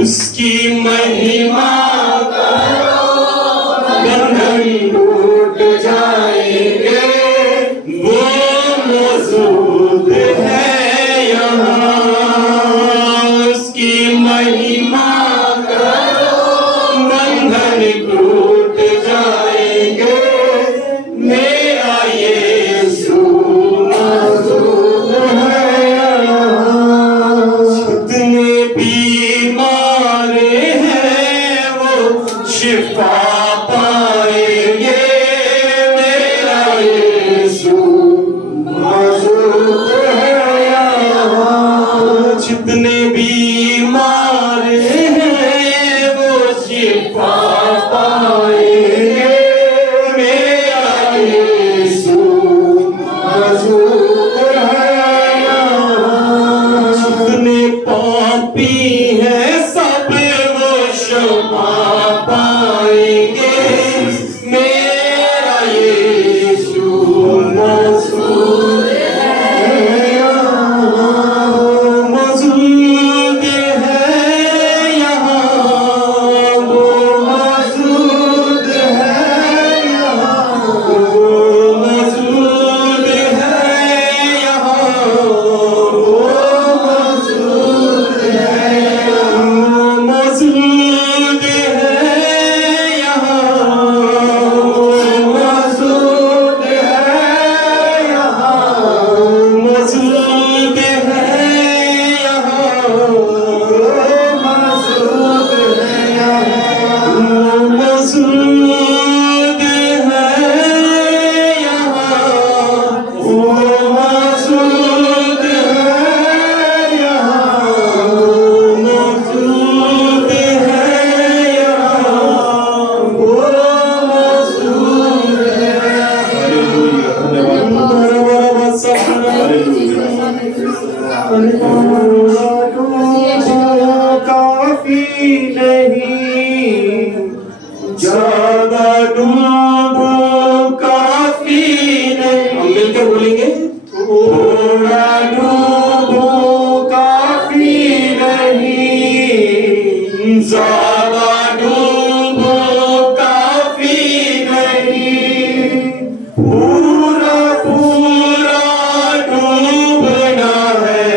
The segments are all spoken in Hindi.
उसकी महिमा करो, बंधन टूट जाएंगे, वो मौजूद है यहाँ। उसकी महिमा करो, बंधन टूट जाएंगे, मेरा यीशु मौजूद है यहाँ। जितने बीमार हैं वो शिफा पाएंगे, मेरा यीशु मौजूद है यहाँ। जितने बीमार हैं वो शिफा पाएंगे, मेरा यीशु मौजूद है यहाँ। जितने पापी हैं सब वो क्षमा पाएंगे, मेरा यीशु मौजूद है यहाँ। मौजूद है यहाँ, वो मौजूद है यहाँ। वो मौजूद है यहाँ, वो मौजूद है यहाँ। मौजूद है यहाँ, वो मौजूद है यहाँ। मौजूद है यहाँ, वो मौजूद है यहाँ। वो मौजूद है यहाँ, वो मौजूद है यहाँ। वो मौजूद है यहाँ, वो मौजूद है। काफी नहीं, ज्यादा डूबो काफी नहीं। हम मिलकर बोलेंगे, थोड़ा डूबो काफी नहीं, ज्यादा डूबो काफी नहीं। पूरा पूरा डूबना है,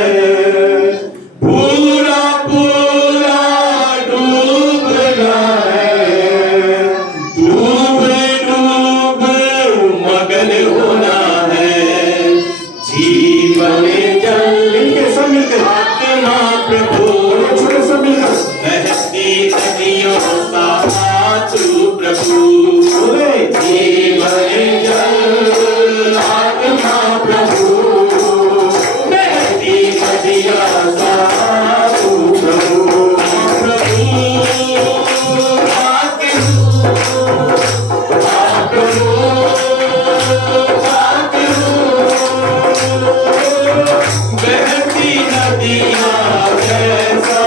नदियाँ जैसा,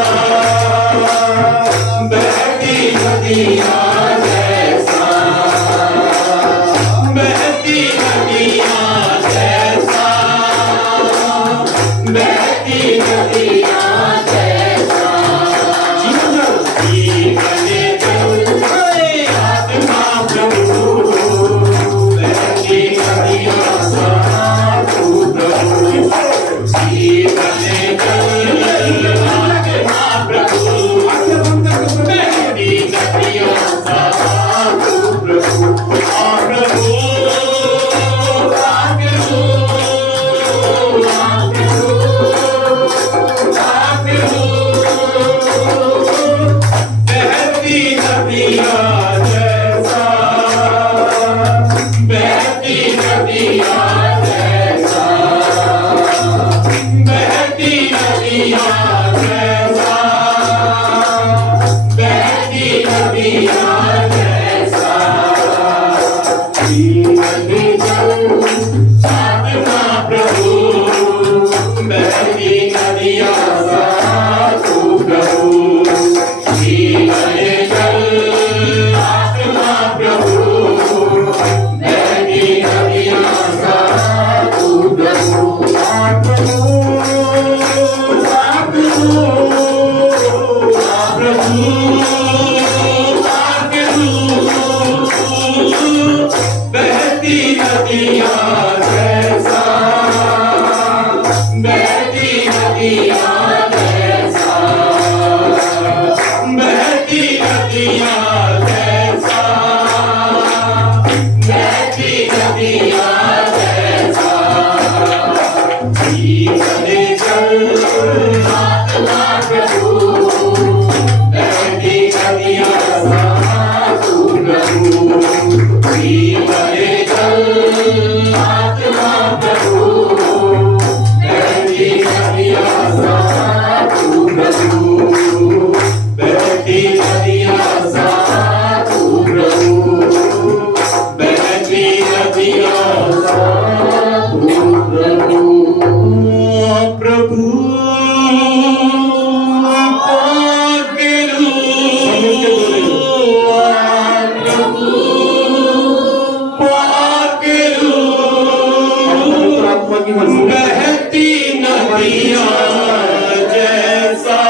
बहती नदियाँ जैसा, बहती नदियाँ जैसा, बहती नदियाँ जैसा, जीवन जल आत्मा प्रभु, बहती नदियाँ सा तू प्रभु, जीवन जल आत्मा प्रभु, बहती नदियाँ सा तू प्रभु, प्रभु बहती नदियाँ जैसा, बहती नदियाँ जैसा, बहती नदियाँ जैसा, बहती नदियाँ जैसा, जीवन जल आत्मा प्रभु, बहती नदियाँ सा तू प्रभु, जीवन जल आत्मा प्रभु, बहती नदियाँ सा तू प्रभु, बहती नदियाँ जैसा, बहती नदियाँ जैसा, बहती नदियाँ जैसा, बहती नदियाँ जैसा, जीवन जल आत्मा प्रभु, बहती नदियाँ सा तू प्रभु, जीवन जल आत्मा प्रभु, बहती नदियाँ सा तू प्रभु, बहती नदियाँ सा तू प्रभु, बहती नदियाँ सा तू प्रभु, प्रभु पागलू, प्रभु पागलू, बहती नदियाँ जैसा,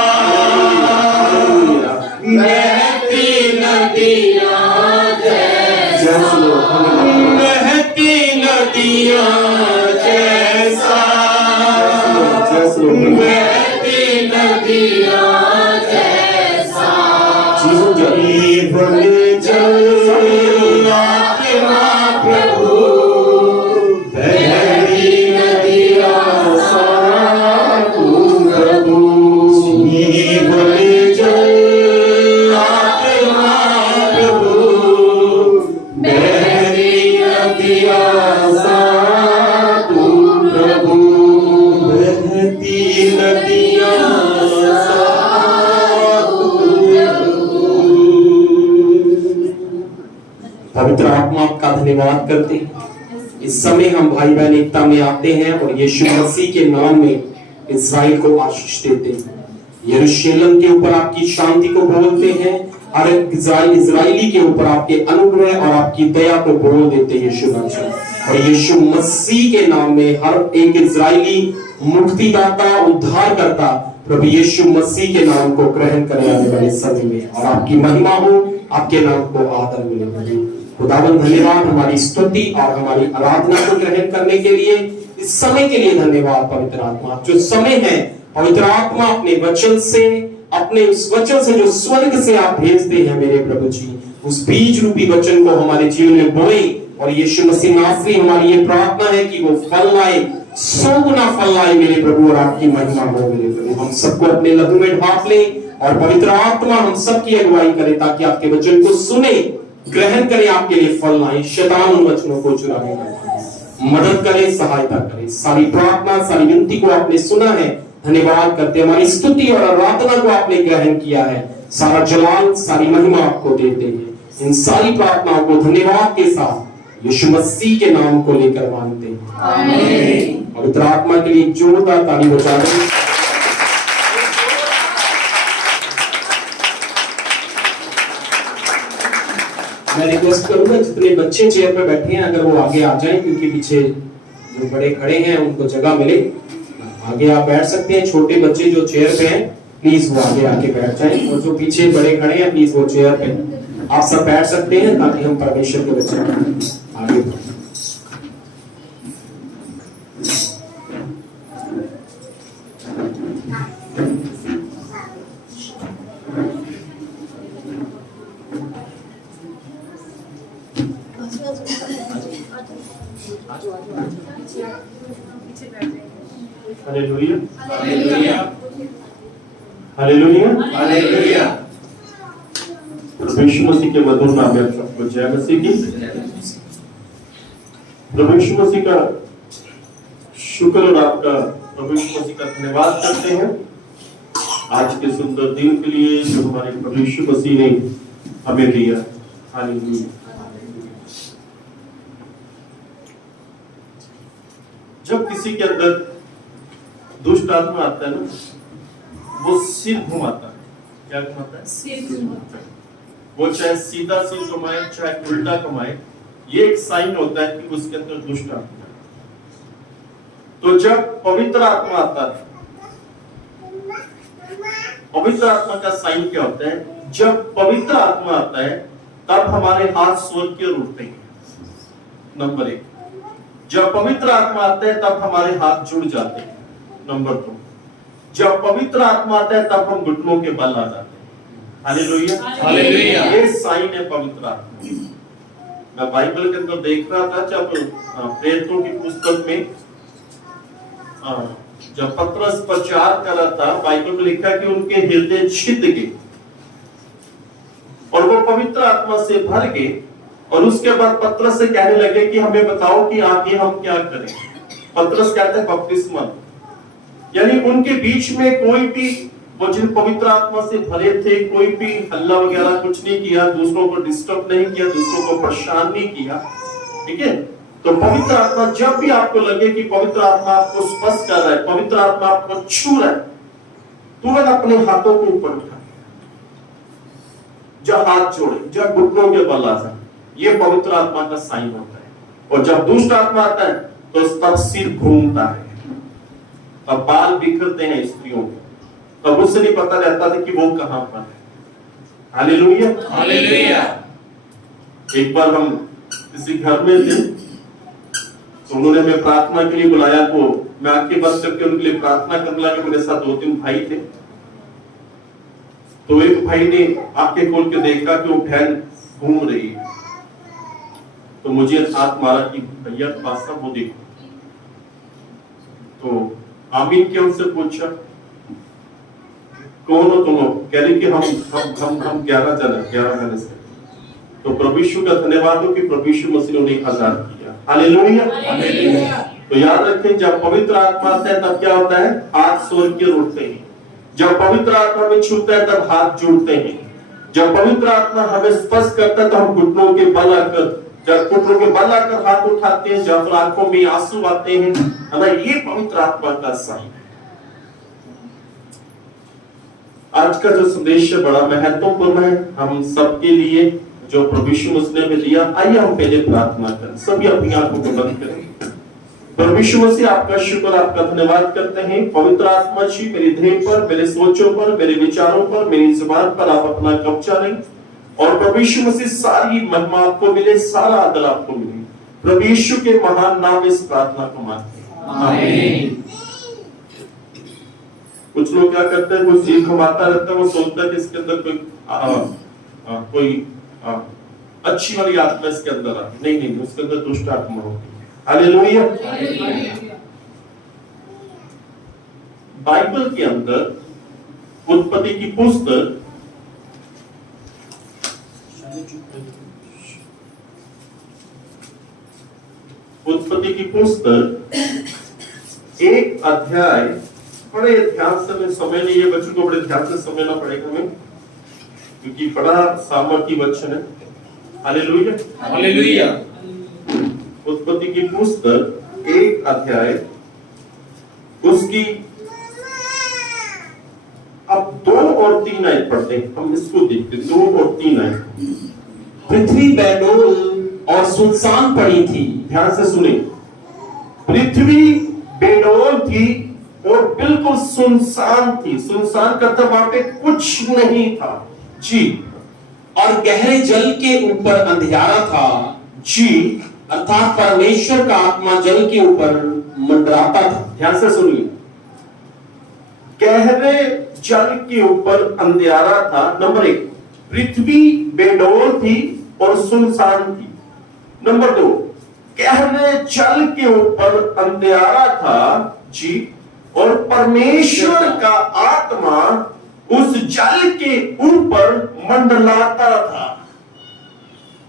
बहती नदियाँ जैसा, बहती नदियाँ जैसा, बहती नदियाँ जैसा, जीवन जल आत्मा प्रभु, बहती नदियाँ सा तू प्रभु, जीवन जल आत्मा प्रभु, बहती नदियाँ सा तू प्रभु, बहती नदियाँ सा तू प्रभु। पवित्र आत्मा का धन्यवाद करते हैं। इस समय हम भाई बहन एकता में आते हैं और यीशु मसीह के नाम में इस्राएल को आशीष देते हैं। यरूशलेम के ऊपर आपकी शांति को बोलते हैं, हर इजरायली के ऊपर आपके अनुग्रह और आपकी दया को बोल देते हैं यीशु मसीह। और यीशु मसीह के नाम में हर एक इजरायली मुक्तिदाता उद्धारकर्ता प्रभु यीशु मसीह के नाम को ग्रहण करने आने वाले समय में और आपकी महिमा हो, आपके नाम को आदर मिले। खुदावन धन्यवाद हमारी स्तुति और हमारी आराधना को ग्रहण करने के लिए, इस समय के लिए धन्यवाद पवित्र आत्मा। जो समय है पवित्र आत्मा अपने वचन से, अपने उस वचन से जो स्वर्ग से आप भेजते हैं मेरे प्रभु जी, उस बीज रूपी वचन को हमारे जीवन में बोए और यीशु मसीह नासरी हमारी ये प्रार्थना है कि वो फल लाए, 100 गुना फल लाए मेरे प्रभु और आपकी महिमा हो मेरे प्रभु। हम सबको अपने लहू में ढांप ले और पवित्र आत्मा हम सबकी अगुवाई करे ताकि आपके वचन को सुने, ग्रहण करे, आपके लिए फल लाए, शैतान उन वचनों को चुराने का मदद करे, सहायता करे। सारी प्रार्थना सारी विनती को आपने सुना है, धन्यवाद करते। हमारी स्तुति और आराधना को आपने ग्रहण किया है, सारा जलाल सारी महिमा आपको देते हैं। इन सारी प्रार्थनाओं को धन्यवाद के साथ यीशु मसीह के नाम को लेकर मांगते हैं, आमीन। पवित्र आत्मा के लिए जोरदार ताली बजा दें। मैं रिक्वेस्ट करूंगा जितने बच्चे चेयर पर बैठे हैं अगर वो आगे आ जाएं, क्योंकि पीछे जो बड़े खड़े हैं उनको जगह मिले। आगे आप बैठ सकते हैं, छोटे बच्चे जो चेयर पे हैं प्लीज वो आगे आके बैठ जाएं, और जो पीछे बड़े खड़े हैं प्लीज वो चेयर पे आप सब बैठ सकते हैं, ताकि हम परमेश्वर के वचन आगे बढ़ें। Hallelujah hallelujah hallelujah hallelujah. प्रभु यीशु मसीह के मधुर नाम में सबको जय मसीह की। प्रभु यीशु मसीह का शुक्र और आपका प्रभु यीशु मसीह का धन्यवाद करते हैं आज के सुंदर दिन के लिए जो हमारे प्रभु यीशु मसीह ने हमें दिया। हालेलुया। जब किसी के अंदर दुष्ट आत्मा आता है ना, वो सिर घुमाता है। क्या घुमाता है? सिर घुमाता है। वो चाहे सीधा सिर घुमाए चाहे उल्टा घुमाए, ये एक साइन होता है कि उसके अंदर दुष्ट आत्मा है। तो जब पवित्र आत्मा आता है, पवित्र आत्मा का साइन क्या होता है? जब पवित्र आत्मा आता है तब हमारे हाथ स्वर्ग की ओर उठते हैं। नंबर 1। जब पवित्र आत्मा आता है तब हमारे हाथ जुड़ जाते हैं। नंबर 2। जब पवित्र आत्मा आता है तब हम घुटनों के बल आ जाते हैं। Hallelujah hallelujah. ये साइन है पवित्र आत्मा। मैं बाइबल के अंदर देख रहा था, जब प्रेरितों की पुस्तक में जब पतरस प्रचार कर रहा था, बाइबल में लिखा है कि उनके हृदय छिद गए और वो पवित्र आत्मा से भर गए, और उसके बाद पतरस से कहने लगे कि हमें बताओ कि आगे हम क्या करें। पतरस कहते हैं बपतिस्मा। यानी उनके बीच में कोई भी, वो जिन पवित्र आत्मा से भरे थे, कोई भी हल्ला वगैरह कुछ नहीं किया, दूसरों को डिस्टर्ब नहीं किया, दूसरों को परेशान नहीं किया। ठीक है। तो पवित्र आत्मा, जब भी आपको लगे कि पवित्र आत्मा आपको स्पर्श कर रहा है, पवित्र आत्मा आपको छू रहा है, तुरंत अपने हाथों को ऊपर उठा, जब हाथ जोड़े, जब घुटनों के बल आ जाए, ये पवित्र आत्मा का साइन होता है। और जब दुष्ट आत्मा आता है तो तब सिर घूमता है, तब बाल बिखरते हैं स्त्रियों के, तब उससे नहीं पता रहता था कि वो कहां पर है। Hallelujah hallelujah. एक बार हम किसी घर में थे, तो उन्होंने हमें प्रार्थना के लिए बुलाया, तो मैं आंखें बंद करके उनके लिए प्रार्थना करने लगा। मेरे साथ 2-3 भाई थे। तो एक भाई ने आंखें खोल के देखा कि वो बहन घूम रही है, तो मुझे हाथ मारा कि भैया पास वो देखो। तो आमीन के उनसे पूछा कौन हो तुम? कह रही कि हम 11 जन से। तो प्रभु यीशु का धन्यवाद हो कि प्रभु यीशु मसीह ने उन्हें आजाद किया। Hallelujah hallelujah. तो याद रखें, जब पवित्र आत्मा आता है तब क्या होता है? हाथ स्वर्ग की ओर उठते हैं। जब पवित्र आत्मा में छूता है तब हाथ जुड़ते हैं। जब पवित्र आत्मा हमें स्पर्श करता है तो हम घुटनों के बल आकर, जब घुटनों के बल आकर हाथ उठाते हैं, जब आंखों में आंसू आते हैं, है ना, ये पवित्र आत्मा का साइन है। आज का जो संदेश है बड़ा महत्वपूर्ण है हम सबके लिए, जो प्रभु यीशु मसीह ने दिया। आइए हम पहले प्रार्थना करें, सभी अपनी आंखों को बंद करें। प्रभु यीशु मसीह, आपका शुक्र, आपका धन्यवाद करते हैं। पवित्र आत्मा जी, मेरे देह पर, मेरे सोचों पर, मेरे विचारों पर, मेरी जुबान पर आप अपना कब्जा लें। और प्रभु यीशु मसीह, सारी महिमा आपको मिले, सारा आदर आपको मिले। प्रभु यीशु के महान नाम में इस प्रार्थना को मांगते हैं, आमीन। कुछ लोग क्या करते हैं, कोई सिर घुमाता रहता है, वो सोचता है कि इसके अंदर कोई अच्छी वाली आत्मा इसके अंदर आती। नहीं नहीं, उसके अंदर दुष्ट आत्मा होती है। हालेलुया। बाइबल के अंदर उत्पत्ति की पुस्तक एक अध्याय, बड़े ध्यान से, समय नहीं है, बच्चों को बड़े ध्यान से समझना पड़ेगा हमें, क्योंकि बड़ा सामर्थी वचन है। Hallelujah hallelujah. उत्पत्ति की पुस्तक 1 अध्याय, उसकी अब 2 और 3 आयत पढ़ते हैं। हम इसको देखते हैं, 2 और 3 आयत। पृथ्वी बेडौल और सुनसान पड़ी थी। ध्यान से सुने, पृथ्वी बेडौल थी और बिल्कुल सुनसान थी। सुनसान का मतलब वहां पे कुछ नहीं था जी। और गहरे जल के ऊपर अंधियारा था जी, अर्थात परमेश्वर का आत्मा जल के ऊपर मंडराता था। ध्यान से सुनिए, गहरे जल के ऊपर अंधियारा था। नंबर 1, पृथ्वी बेडौल थी और सुनसान थी। नंबर 2, गहरे जल के ऊपर अंधियारा था जी, और परमेश्वर का आत्मा उस जल के ऊपर मंडलाता था।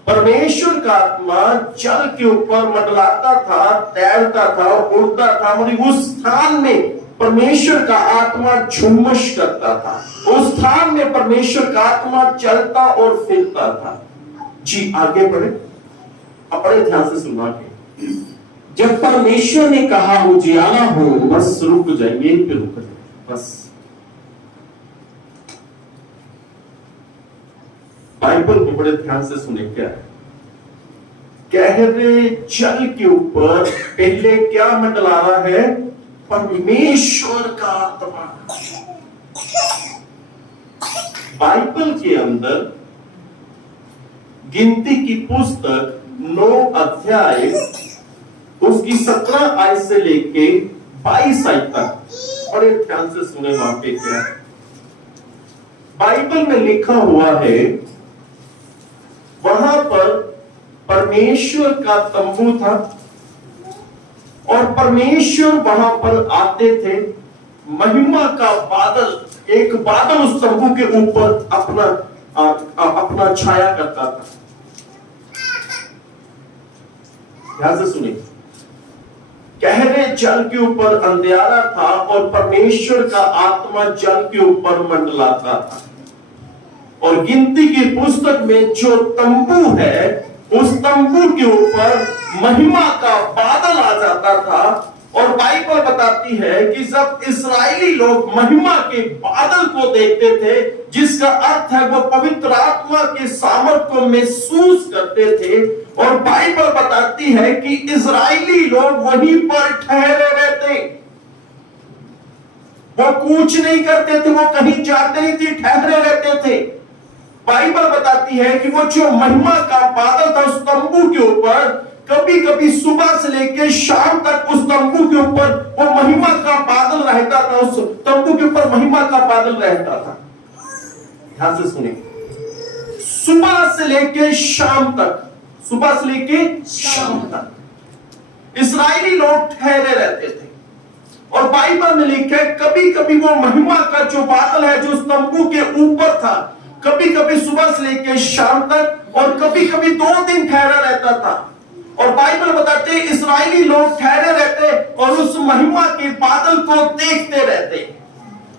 परमेश्वर का आत्मा जल के ऊपर मंडलाता था, तैरता था, उड़ता था, मतलब उस स्थान में परमेश्वर का आत्मा झुम्मश करता था। उस स्थान में परमेश्वर का आत्मा चलता और फिरता था जी। आगे बढ़े, अपने ध्यान से सुनना के। जब परमेश्वर ने कहा उजियारा हो, बस रुक जाइए, यहीं पे रुक जाइए बस। बाइबल को बड़े ध्यान से सुने। क्या है? गहरे जल के ऊपर पहले क्या मंडला रहा है? परमेश्वर का आत्मा। बाइबल के अंदर गिनती की पुस्तक 9 अध्याय उसकी 17 आयत से लेके 22 आयत तक बड़े ध्यान से सुने। वहां पे क्या है? बाइबल में लिखा हुआ है, वहां पर परमेश्वर का तंबू था और परमेश्वर वहां पर आते थे। महिमा का बादल, एक बादल उस तंबू के ऊपर अपना छाया करता था। ध्यान से सुनिए, गहरे जल के ऊपर अंधियारा था और परमेश्वर का आत्मा जल के ऊपर मंडलाता था। और गिनती की पुस्तक में जो तंबू है, उस तंबू के ऊपर महिमा का बादल आ जाता था। और बाइबल बताती है कि जब इस्राएली लोग महिमा के बादल को देखते थे, जिसका अर्थ है वो पवित्र आत्मा के सामर्थ को महसूस करते थे। और बाइबल बताती है कि इस्राएली लोग वहीं पर ठहरे रहते, वो कूच नहीं करते थे, वो कहीं जाते नहीं थे, ठहरे रहते थे। बाइबल बताती है कि वो जो महिमा का बादल था उस तंबू के ऊपर, कभी कभी सुबह से लेकर शाम तक उस तंबू के ऊपर वो महिमा का बादल रहता था। उस तंबू के ऊपर महिमा का बादल रहता था। ध्यान से सुनिए, सुबह से लेकर शाम तक, सुबह से लेकर शाम तक इस्राएली लोग ठहरे रहते थे। और बाइबल में लिखा है, कभी कभी वो महिमा का जो बादल है जो उस तंबू के ऊपर था, कभी कभी सुबह से लेकर शाम तक और कभी कभी 2 दिन ठहरा रहता था। और बाइबल बताते हैं इस्राएली लोग ठहरे रहते और उस महिमा के बादल को देखते रहते।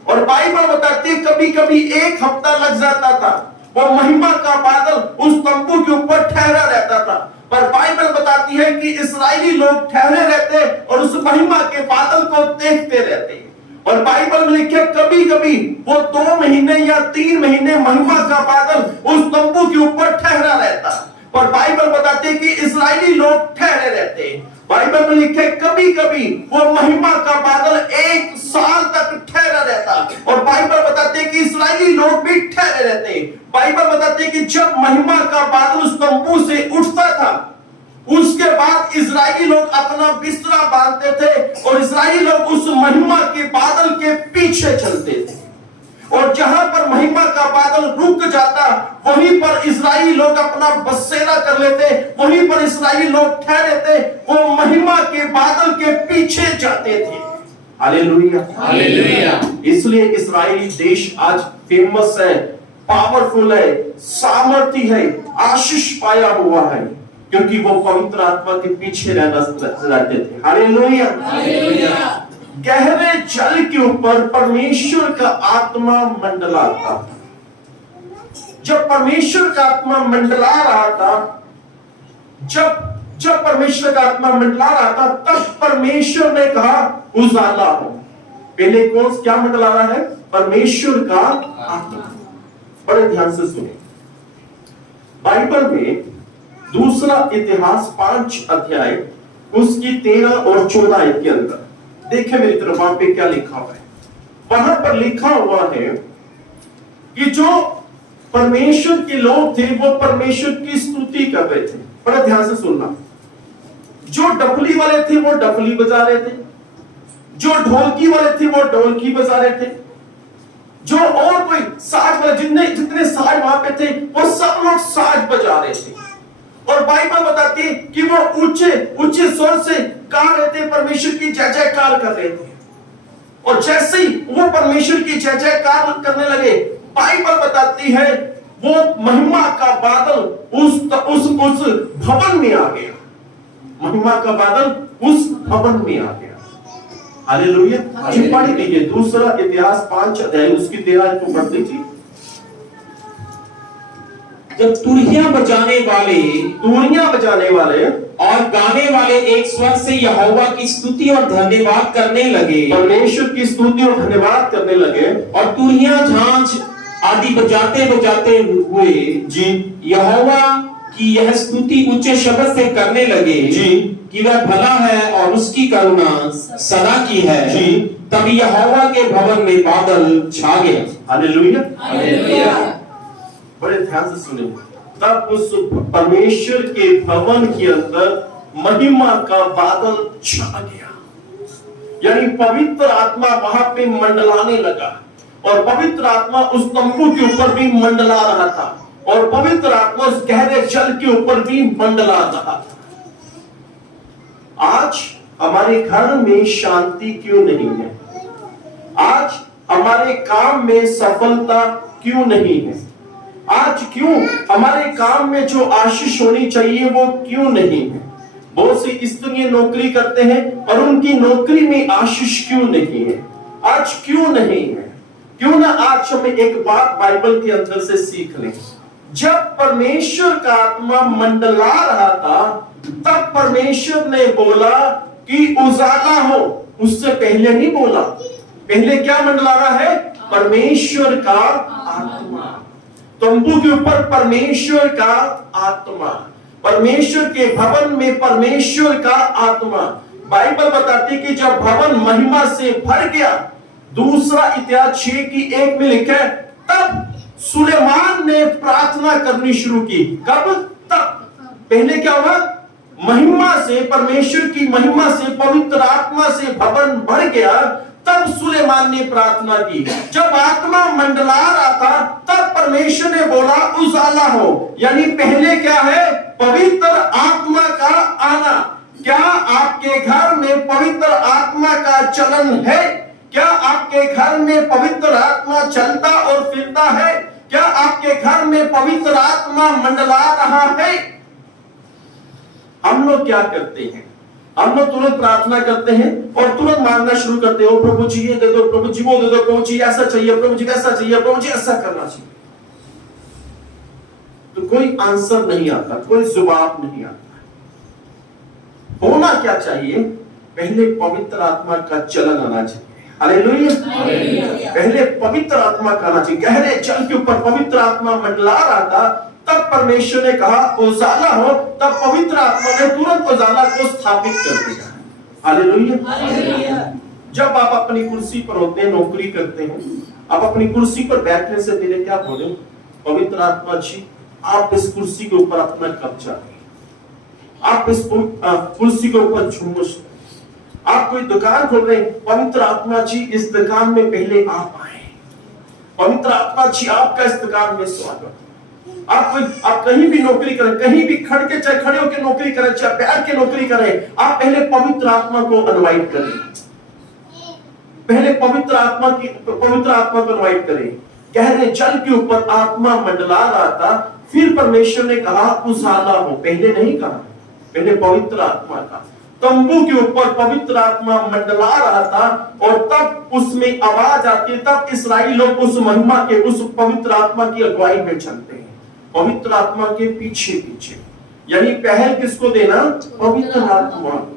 और बाइबल बताती है कभी कभी 1 हफ्ता लग जाता था, वो महिमा का बादल उस तंबू के ऊपर ठहरा रहता था। पर बाइबल बताती है कि इस्राएली लोग ठहरे रहते और उस महिमा के बादल को देखते रहते। और बाइबल में लिखे कभी कभी वो 2 महीने या 3 महीने महिमा का बादल उस तंबू के ऊपर ठहरा रहता। पर बाइबल बताते कि इस्राएली लोग ठहरे रहते। बाइबल में लिखे कभी कभी वो महिमा का बादल 1 साल तक ठहरा रहता। और बाइबल बताते कि इस्राएली लोग भी ठहरे रहते। बाइबल बताते कि जब महिमा का बादल उस तंबू से उठता था, उसके बाद इस्राएली लोग अपना बिस्तरा बांधते थे और इस्राएली लोग उस महिमा के बादल के पीछे चलते थे। और जहां पर महिमा का बादल रुक जाता, वहीं पर इस्राएली लोग अपना बसेरा कर लेते, वहीं पर इस्राएली लोग ठहरे थे, वो महिमा के बादल के पीछे जाते थे। Hallelujah, hallelujah. इसलिए इस्राएली देश आज फेमस है, पावरफुल है, सामर्थी है, आशीष पाया हुआ है, क्योंकि वो पवित्र आत्मा के पीछे रहते थे। Hallelujah, hallelujah. गहरे जल के ऊपर परमेश्वर का आत्मा मंडलाता था। जब परमेश्वर का आत्मा मंडला रहा था, जब परमेश्वर का आत्मा मंडला रहा था, तब परमेश्वर ने कहा उजाला हो। पहले कौन क्या मंडला रहा है? परमेश्वर का आत्मा। बड़े ध्यान से सुने, बाइबल में दूसरा इतिहास 5 अध्याय उसकी 13 और 14 के अंदर देखे मेरी तरफ, वहां पे क्या लिखा हुआ है। वहां पर लिखा हुआ है कि जो परमेश्वर के लोग थे वो परमेश्वर की स्तुति कर रहे थे। बड़ा ध्यान से सुनना। जो डफली वाले थे वो डफली बजा रहे थे, जो ढोलकी वाले थे वो ढोलकी बजा रहे थे, जो और कोई साज वाले जितने साज वहां पे थे वो सब लोग साज बजा रहे थे। और बाइबल बताती है कि वो ऊंचे ऊंचे स्वर से गा रहे थे, परमेश्वर की जय जयकार कर रहे थे। और जैसे ही वो परमेश्वर की जय जयकार करने लगे, बाइबल बताती है वो महिमा का बादल उस भवन में आ गया। महिमा का बादल उस भवन में आ गया। हालेलुया। पढ़ लीजिए दूसरा इतिहास 5 अध्याय उसकी 13 को पढ़ लीजिए। जब तुरहियां बजाने वाले और गाने वाले एक स्वर से यहोवा की स्तुति और धन्यवाद करने लगे, परमेश्वर की स्तुति और धन्यवाद करने लगे, और तुरहियां झांझ आदि बजाते बजाते हुए जी यहोवा की यह स्तुति ऊंचे शब्द से करने लगे जी कि वह भला है और उसकी करुणा सदा की है जी। तभी यहोवा के भवन में बादल छा गया। हालेलुया। हालेलुया। बड़े ध्यान से सुनिए। तब उस परमेश्वर के भवन के अंदर महिमा का बादल छा गया, यानी पवित्र आत्मा वहां पे मंडलाने लगा। और पवित्र आत्मा उस तंबू के ऊपर भी मंडला रहा था, और पवित्र आत्मा उस गहरे जल के ऊपर भी मंडला रहा था। आज हमारे घर में शांति क्यों नहीं है? आज हमारे काम में सफलता क्यों नहीं है? आज क्यों हमारे काम में जो आशीष होनी चाहिए वो क्यों नहीं है? बहुत सी स्त्रियां नौकरी करते हैं और उनकी नौकरी में आशीष क्यों नहीं है? आज क्यों नहीं है? क्यों ना आज हमें एक बात बाइबल के अंदर से सीख लें। जब परमेश्वर का आत्मा मंडला रहा था तब परमेश्वर ने बोला कि उजाला हो। उससे पहले नहीं बोला। पहले क्या मंडला रहा है? परमेश्वर का आत्मा। तंबू के ऊपर परमेश्वर का आत्मा, परमेश्वर के भवन में परमेश्वर का आत्मा। बाइबल बताती है कि जब भवन महिमा से भर गया, दूसरा इतिहास 6:1 में लिखा है, तब सुलेमान ने प्रार्थना करनी शुरू की। कब? तब। पहले क्या हुआ? महिमा से, परमेश्वर की महिमा से, पवित्र आत्मा से भवन भर गया, तब सुलेमान ने प्रार्थना की। जब आत्मा मंडला रहा था तब परमेश्वर ने बोला उजाला हो। यानी पहले क्या है? पवित्र आत्मा का आना। क्या आपके घर में पवित्र आत्मा का चलन है? क्या आपके घर में पवित्र आत्मा चलता और फिरता है? क्या आपके घर में पवित्र आत्मा मंडला रहा है? हम लोग क्या करते हैं? हम लोग तुरंत प्रार्थना करते हैं और तुरंत मांगना शुरू करते हैं, ओ प्रभु जी ये दे दो, प्रभु जी वो दे दो, प्रभु जी ऐसा चाहिए, प्रभु जी ऐसा चाहिए, प्रभु जी ऐसा करना चाहिए। तो कोई आंसर नहीं आता, कोई जवाब नहीं आता। होना क्या चाहिए? पहले पवित्र आत्मा का चलन आना चाहिए। हालेलुया। पहले पवित्र आत्मा का आना चाहिए। गहरे जल के ऊपर पवित्र आत्मा मंडला रहा था, तब परमेश्वर ने कहा उजाला हो, तब पवित्र आत्मा ने तुरंत उजाला को स्थापित कर दिया। हालेलुया। जब आप अपनी कुर्सी पर होते हैं, नौकरी करते हैं, आप अपनी कुर्सी पर बैठने से पहले क्या बोले? पवित्र आत्मा जी आप इस कुर्सी के ऊपर अपना कब्जा करें, आप इस कुर्सी के ऊपर झूमो। आप कोई दुकान खोल रहे हैं, पवित्र आत्मा जी इस दुकान में पहले आप आए, पवित्र आत्मा जी आपका इस दुकान में स्वागत। आप कहीं भी नौकरी करें, कहीं भी चाहे खड़े होकर नौकरी करें, चाहे बैठ के नौकरी करें, आप पहले पवित्र आत्मा को इनवाइट करें। पहले पवित्र आत्मा को इनवाइट करें। गहरे जल के ऊपर आत्मा मंडला रहा था, फिर परमेश्वर ने कहा उजाला हो। पहले नहीं कहा, पहले पवित्र आत्मा का। तंबू के ऊपर पवित्र आत्मा मंडला रहा था और तब उसमें आवाज आती है, तब इस्राएली लोग उस महिमा के, उस पवित्र आत्मा की अगुवाई में चलते हैं, पवित्र आत्मा के पीछे पीछे। यानी पहल किसको देना? पवित्र आत्मा को।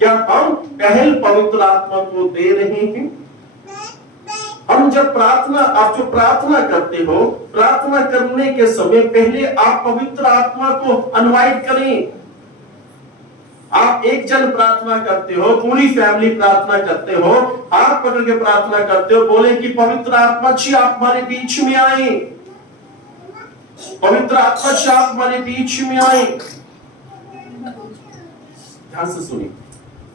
क्या हम पहल पवित्र आत्मा को दे रहे हैं? हम जब आप जो प्रार्थना करते हो, प्रार्थना करने के समय पहले आप पवित्र आत्मा को इनवाइट करें। आप एक जन प्रार्थना करते हो, पूरी फैमिली प्रार्थना करते हो, हाथ पकड़ के प्रार्थना करते हो, बोले कि पवित्र आत्मा जी आप हमारे बीच में आए, पवित्र आत्मा जी आप हमारे बीच में आए। ध्यान से सुनिए,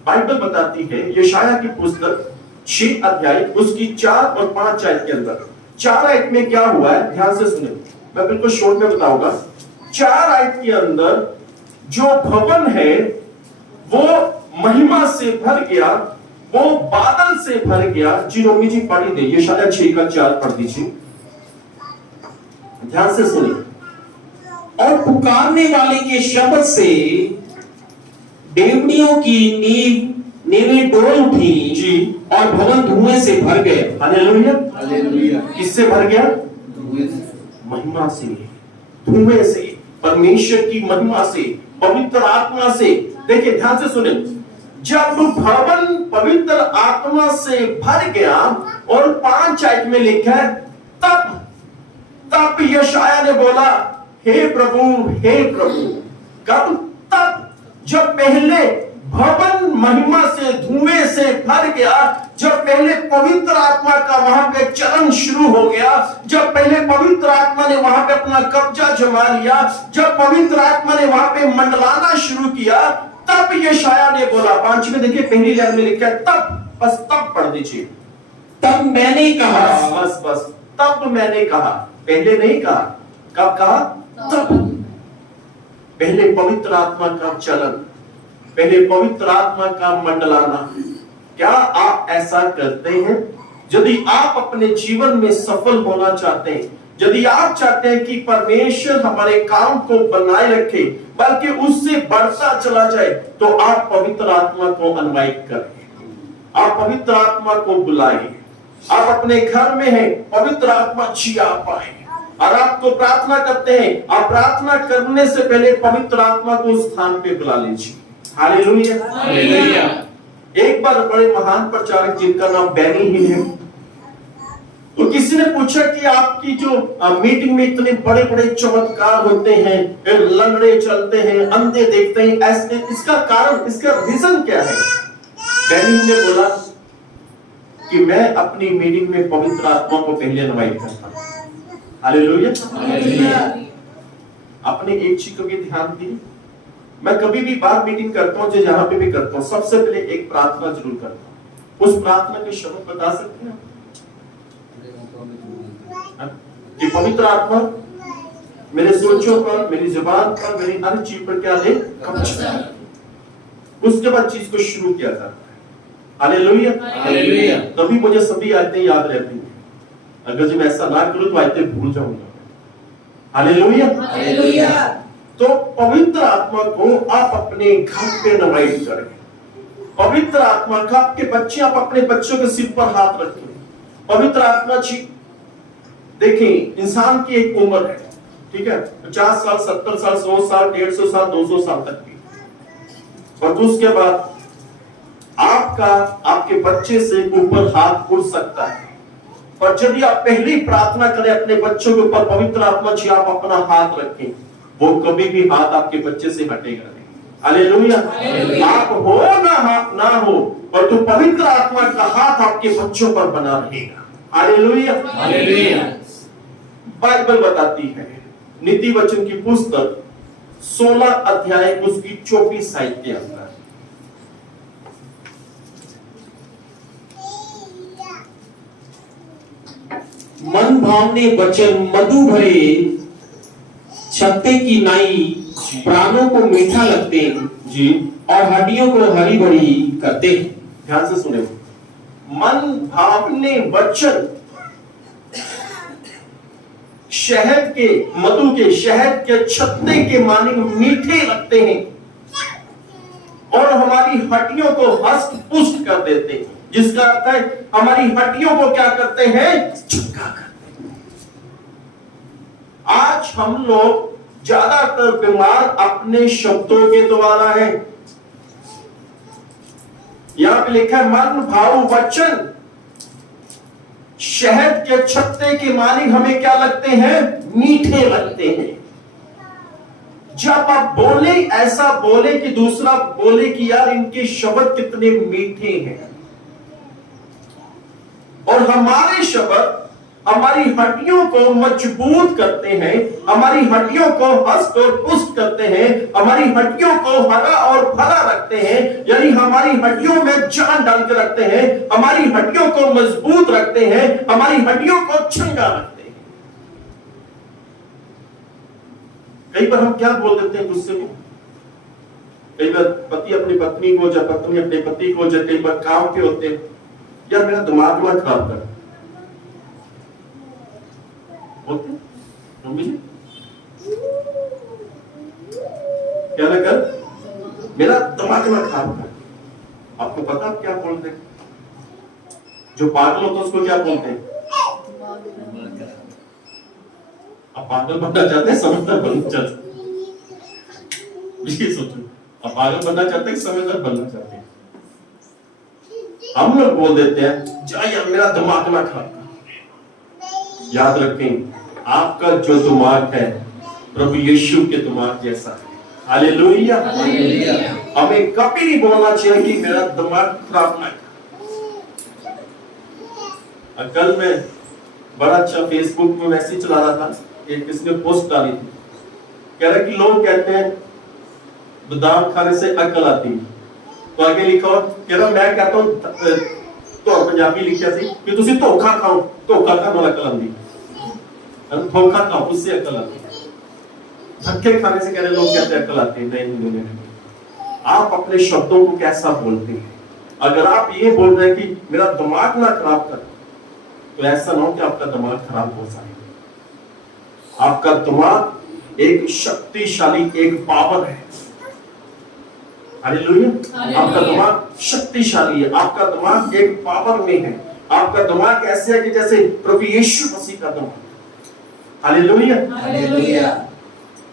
बाइबल बताती है यशायाह की पुस्तक 6 अध्याय उसकी 4 और 5 आयत के अंदर, 4 आयत में क्या हुआ है ध्यान से सुनिए, मैं बिल्कुल शॉर्ट में बताऊंगा। 4 आयत के अंदर जो भवन है वो महिमा से भर गया, वो बादल से भर गया। जी रोमी जी पढ़ी दे, यशायाह 6 का 4 पढ़ दीजिए, ध्यान से सुनिए। और पुकारने वाले के शब्द से डेवड़ियों की नींवें डोल उठी जी, और भवन धुएं से भर गए। Hallelujah, hallelujah. किससे भर गया? महिमा से, धुएं से, परमेश्वर की महिमा से, पवित्र आत्मा से। देखिए ध्यान से सुने, जब भवन पवित्र आत्मा से भर गया, और 5 आयत में लिखा है तब यशायाह ने बोला हे प्रभु, हे प्रभु। कब? तब जब पहले भवन महिमा से, धुएं से भर गया, जब पहले पवित्र आत्मा का वहां पे चलन शुरू हो गया, जब पहले पवित्र आत्मा ने वहां पे अपना कब्जा जमा लिया, जब पवित्र आत्मा ने वहां पे मंडलाना शुरू किया, तब यशायाह ने बोला। 5 में देखिए पहली लाइन में लिखा है तब, बस तब पढ़ दीजिए। तब मैंने कहा, बस तब मैंने कहा, पहले नहीं कहा। कब कहा? तब। पहले पवित्र आत्मा का चलन, पहले पवित्र आत्मा का मंडलाना। क्या आप ऐसा करते हैं? यदि आप अपने जीवन में सफल होना चाहते हैं, यदि आप चाहते हैं कि परमेश्वर हमारे काम को बनाए रखे, बल्कि उससे बढ़ता चला जाए, तो आप पवित्र आत्मा को इनवाइट करें, आप पवित्र आत्मा को बुलाएं। आप अपने घर में हैं, पवित्र आत्मा जी आप आए, और आपको प्रार्थना करते हैं, आप प्रार्थना करने से पहले पवित्र आत्मा को उस स्थान पे बुला लीजिए। Hallelujah, hallelujah. एक बार बड़े महान प्रचारक जिनका नाम बेनी हिल है, तो किसी ने पूछा कि आपकी जो मीटिंग में इतने बड़े बड़े चमत्कार होते हैं, लंगड़े चलते हैं, अंधे देखते हैं, ऐसे इसका कारण, इसका रीजन क्या है? बेनी ने बोला कि मैं अपनी मीटिंग में पवित्र आत्मा को पहले इनवाइट करता हूं। Hallelujah, hallelujah. आपने एक चीज को भी ध्यान दी, मैं कभी भी बार मीटिंग करता हूं, जो जहां पे भी करता हूं, सबसे पहले एक प्रार्थना जरूर करता हूं। उस प्रार्थना के शब्द बता सकते हैं कि पवित्र आत्मा मेरे सोचों पर, मेरी जुबान पर, मेरी हर चीज पर क्या ले कब्जा। उसके बाद चीज को शुरू किया जाता है। Hallelujah, hallelujah. तभी मुझे सभी आयतें याद रहती हैं। अगर जब ऐसा ना करूं तो आयतें भूल जाऊंगा। Hallelujah, hallelujah. तो पवित्र आत्मा को आप अपने घर पे इनवाइट करें। पवित्र आत्मा का आपके बच्चे, आप अपने बच्चों के सिर पर हाथ रखें। पवित्र आत्मा जी, देखिए इंसान की एक उम्र है, ठीक है, 50 साल, 70 साल, 100 साल, 150 साल, 200 साल तक की, और उसके बाद आपका, आपके बच्चे से ऊपर हाथ उड़ सकता है। पर यदि आप पहली प्रार्थना करें अपने बच्चों के ऊपर, पवित्र आत्मा जी आप अपना हाथ रखें, वो कभी भी हाथ आपके बच्चे से हटेगा नहीं। हालेलुया, आप हो ना हो, पर तो पवित्र आत्मा का हाथ आपके बच्चों पर बना रहेगा। Hallelujah, hallelujah. बाइबल बताती है नीति वचन की पुस्तक 16 अध्याय उसकी 24 आयत के अंदर, मन भावने वचन मधु भरे छत्ते की नाई प्राणों को मीठा लगते जी, और हड्डियों को हरी भरी करते। ध्यान से सुने, मन भावने वचन शहद के, मधु के, शहद के छत्ते के माने मीठे लगते हैं, और हमारी हड्डियों को हष्ट पुष्ट कर देते हैं, जिसका अर्थ है हमारी हड्डियों को क्या करते हैं? चुका करते हैं। आज हम लोग ज्यादातर बीमार अपने शब्दों के द्वारा है। यहां पे लिखा है मन भाव वचन, शहद के छत्ते के मालिक हमें क्या लगते हैं? मीठे लगते हैं। जब आप बोले, ऐसा बोले कि दूसरा बोले कि यार इनके शब्द कितने मीठे हैं। और हमारे शब्द हमारी हड्डियों को मजबूत करते हैं, हमारी हड्डियों को हस्त और पुष्ट करते हैं, हमारी हड्डियों को हरा और भरा रखते हैं, यानी हमारी हड्डियों में जान डाल के रखते हैं, हमारी हड्डियों को मजबूत रखते हैं, हमारी हड्डियों को चंगा रखते हैं। कई बार हम क्या बोल देते हैं गुस्से में? कई बार पति अपनी पत्नी को, या पत्नी अपने पति को, या कई बार काम पे होते हैं, यार मेरा दिमाग मत खराब कर बोलते मम्मी जी, क्या ना कर, मेरा दिमाग मत खराब कर। आपको पता आप क्या बोलते हैं? जो पागल होता है उसको क्या बोलते हैं? आप पागल बनना चाहते हैं, समझदार बनना चाहते हैं? ये सोचो, आप पागल बनना चाहते हैं, समझदार बनना चाहते हैं? हम लोग बोल देते हैं जा यार मेरा दिमाग ना खराब कर। याद रखें, आपका जो दिमाग है प्रभु यीशु के दिमाग जैसा है। हालेलुया। हमें कभी नहीं बोलना चाहिए कि मेरा दिमाग खराब ना कर। कल मैं बड़ा अच्छा फेसबुक में मैसेज चला रहा था, एक किसने पोस्ट डाली थी, कह रहा कि लोग कहते हैं बादाम खाने से अकल आती है। तो आगे लिखा हो, कह रहा मैं कहता हूं तो पंजाबी लिखा सी कि तुसी धोखा खाओ, धोखा खाने वाला अकल आती है, धोखा खाओ उससे अकल आती है। धक्के खाने से कह रहे लोग कहते हैं अकल आती है। नहीं, आप अपने शब्दों को कैसा बोलते हैं? अगर आप ये बोल रहे हैं कि मेरा दिमाग ना खराब कर, तो ऐसा ना हो कि आपका दिमाग खराब हो जाए। आपका दिमाग एक शक्तिशाली, एक पावर है। हालेलुया। आपका दिमाग शक्तिशाली है, आपका दिमाग एक पावर में है। आपका दिमाग ऐसे है कि जैसे प्रभु यीशु मसीह का दिमाग। हालेलुया।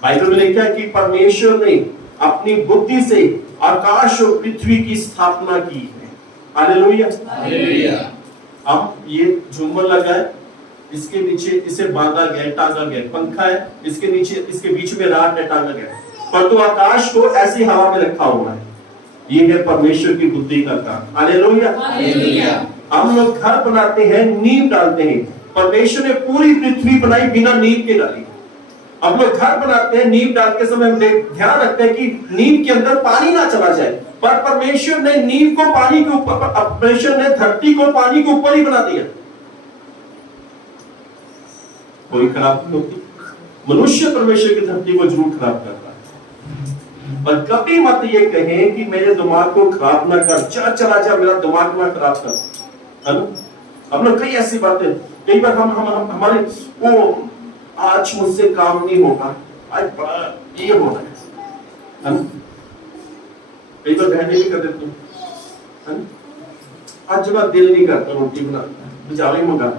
बाइबल में लिखा है कि परमेश्वर ने अपनी बुद्धि से आकाश और पृथ्वी की स्थापना की है। हालेलुया। हम ये झूमर लगाए, इसके नीचे इसे बांधा गया, टांगा गया, पंखा है इसके नीचे, इसके बीच में राड है, टांगा गया, पर तो आकाश को ऐसी हवा में रखा हुआ है। ये है परमेश्वर की बुद्धि का काम। हालेलुया। हम लोग घर बनाते हैं, नींव डालते हैं। परमेश्वर ने पूरी पृथ्वी बनाई बिना नींव के डाली। हम लोग घर बनाते हैं, नींव डाल के समय हम ध्यान रखते हैं कि नींव के अंदर पानी ना चला जाए, पर परमेश्वर ने नींव को पानी के ऊपर, परमेश्वर ने धरती को पानी के ऊपर ही बना दिया। कोई खराब नहीं होती। मनुष्य परमेश्वर की धरती को जरूर खराब करता है, पर कभी मत ये कहें कि मेरे दिमाग को खराब ना कर, चला जा मेरा दिमाग ना खराब कर, है ना? हम लोग कई ऐसी बातें, कई बार हम हमारे वो आज मुझसे काम नहीं होगा, आज बड़ा ये हो रहा है ना? कई बार बहनें भी कर देती है ना? आज जब दिल नहीं करता रोटी बनाना, बाजार ही मंगा।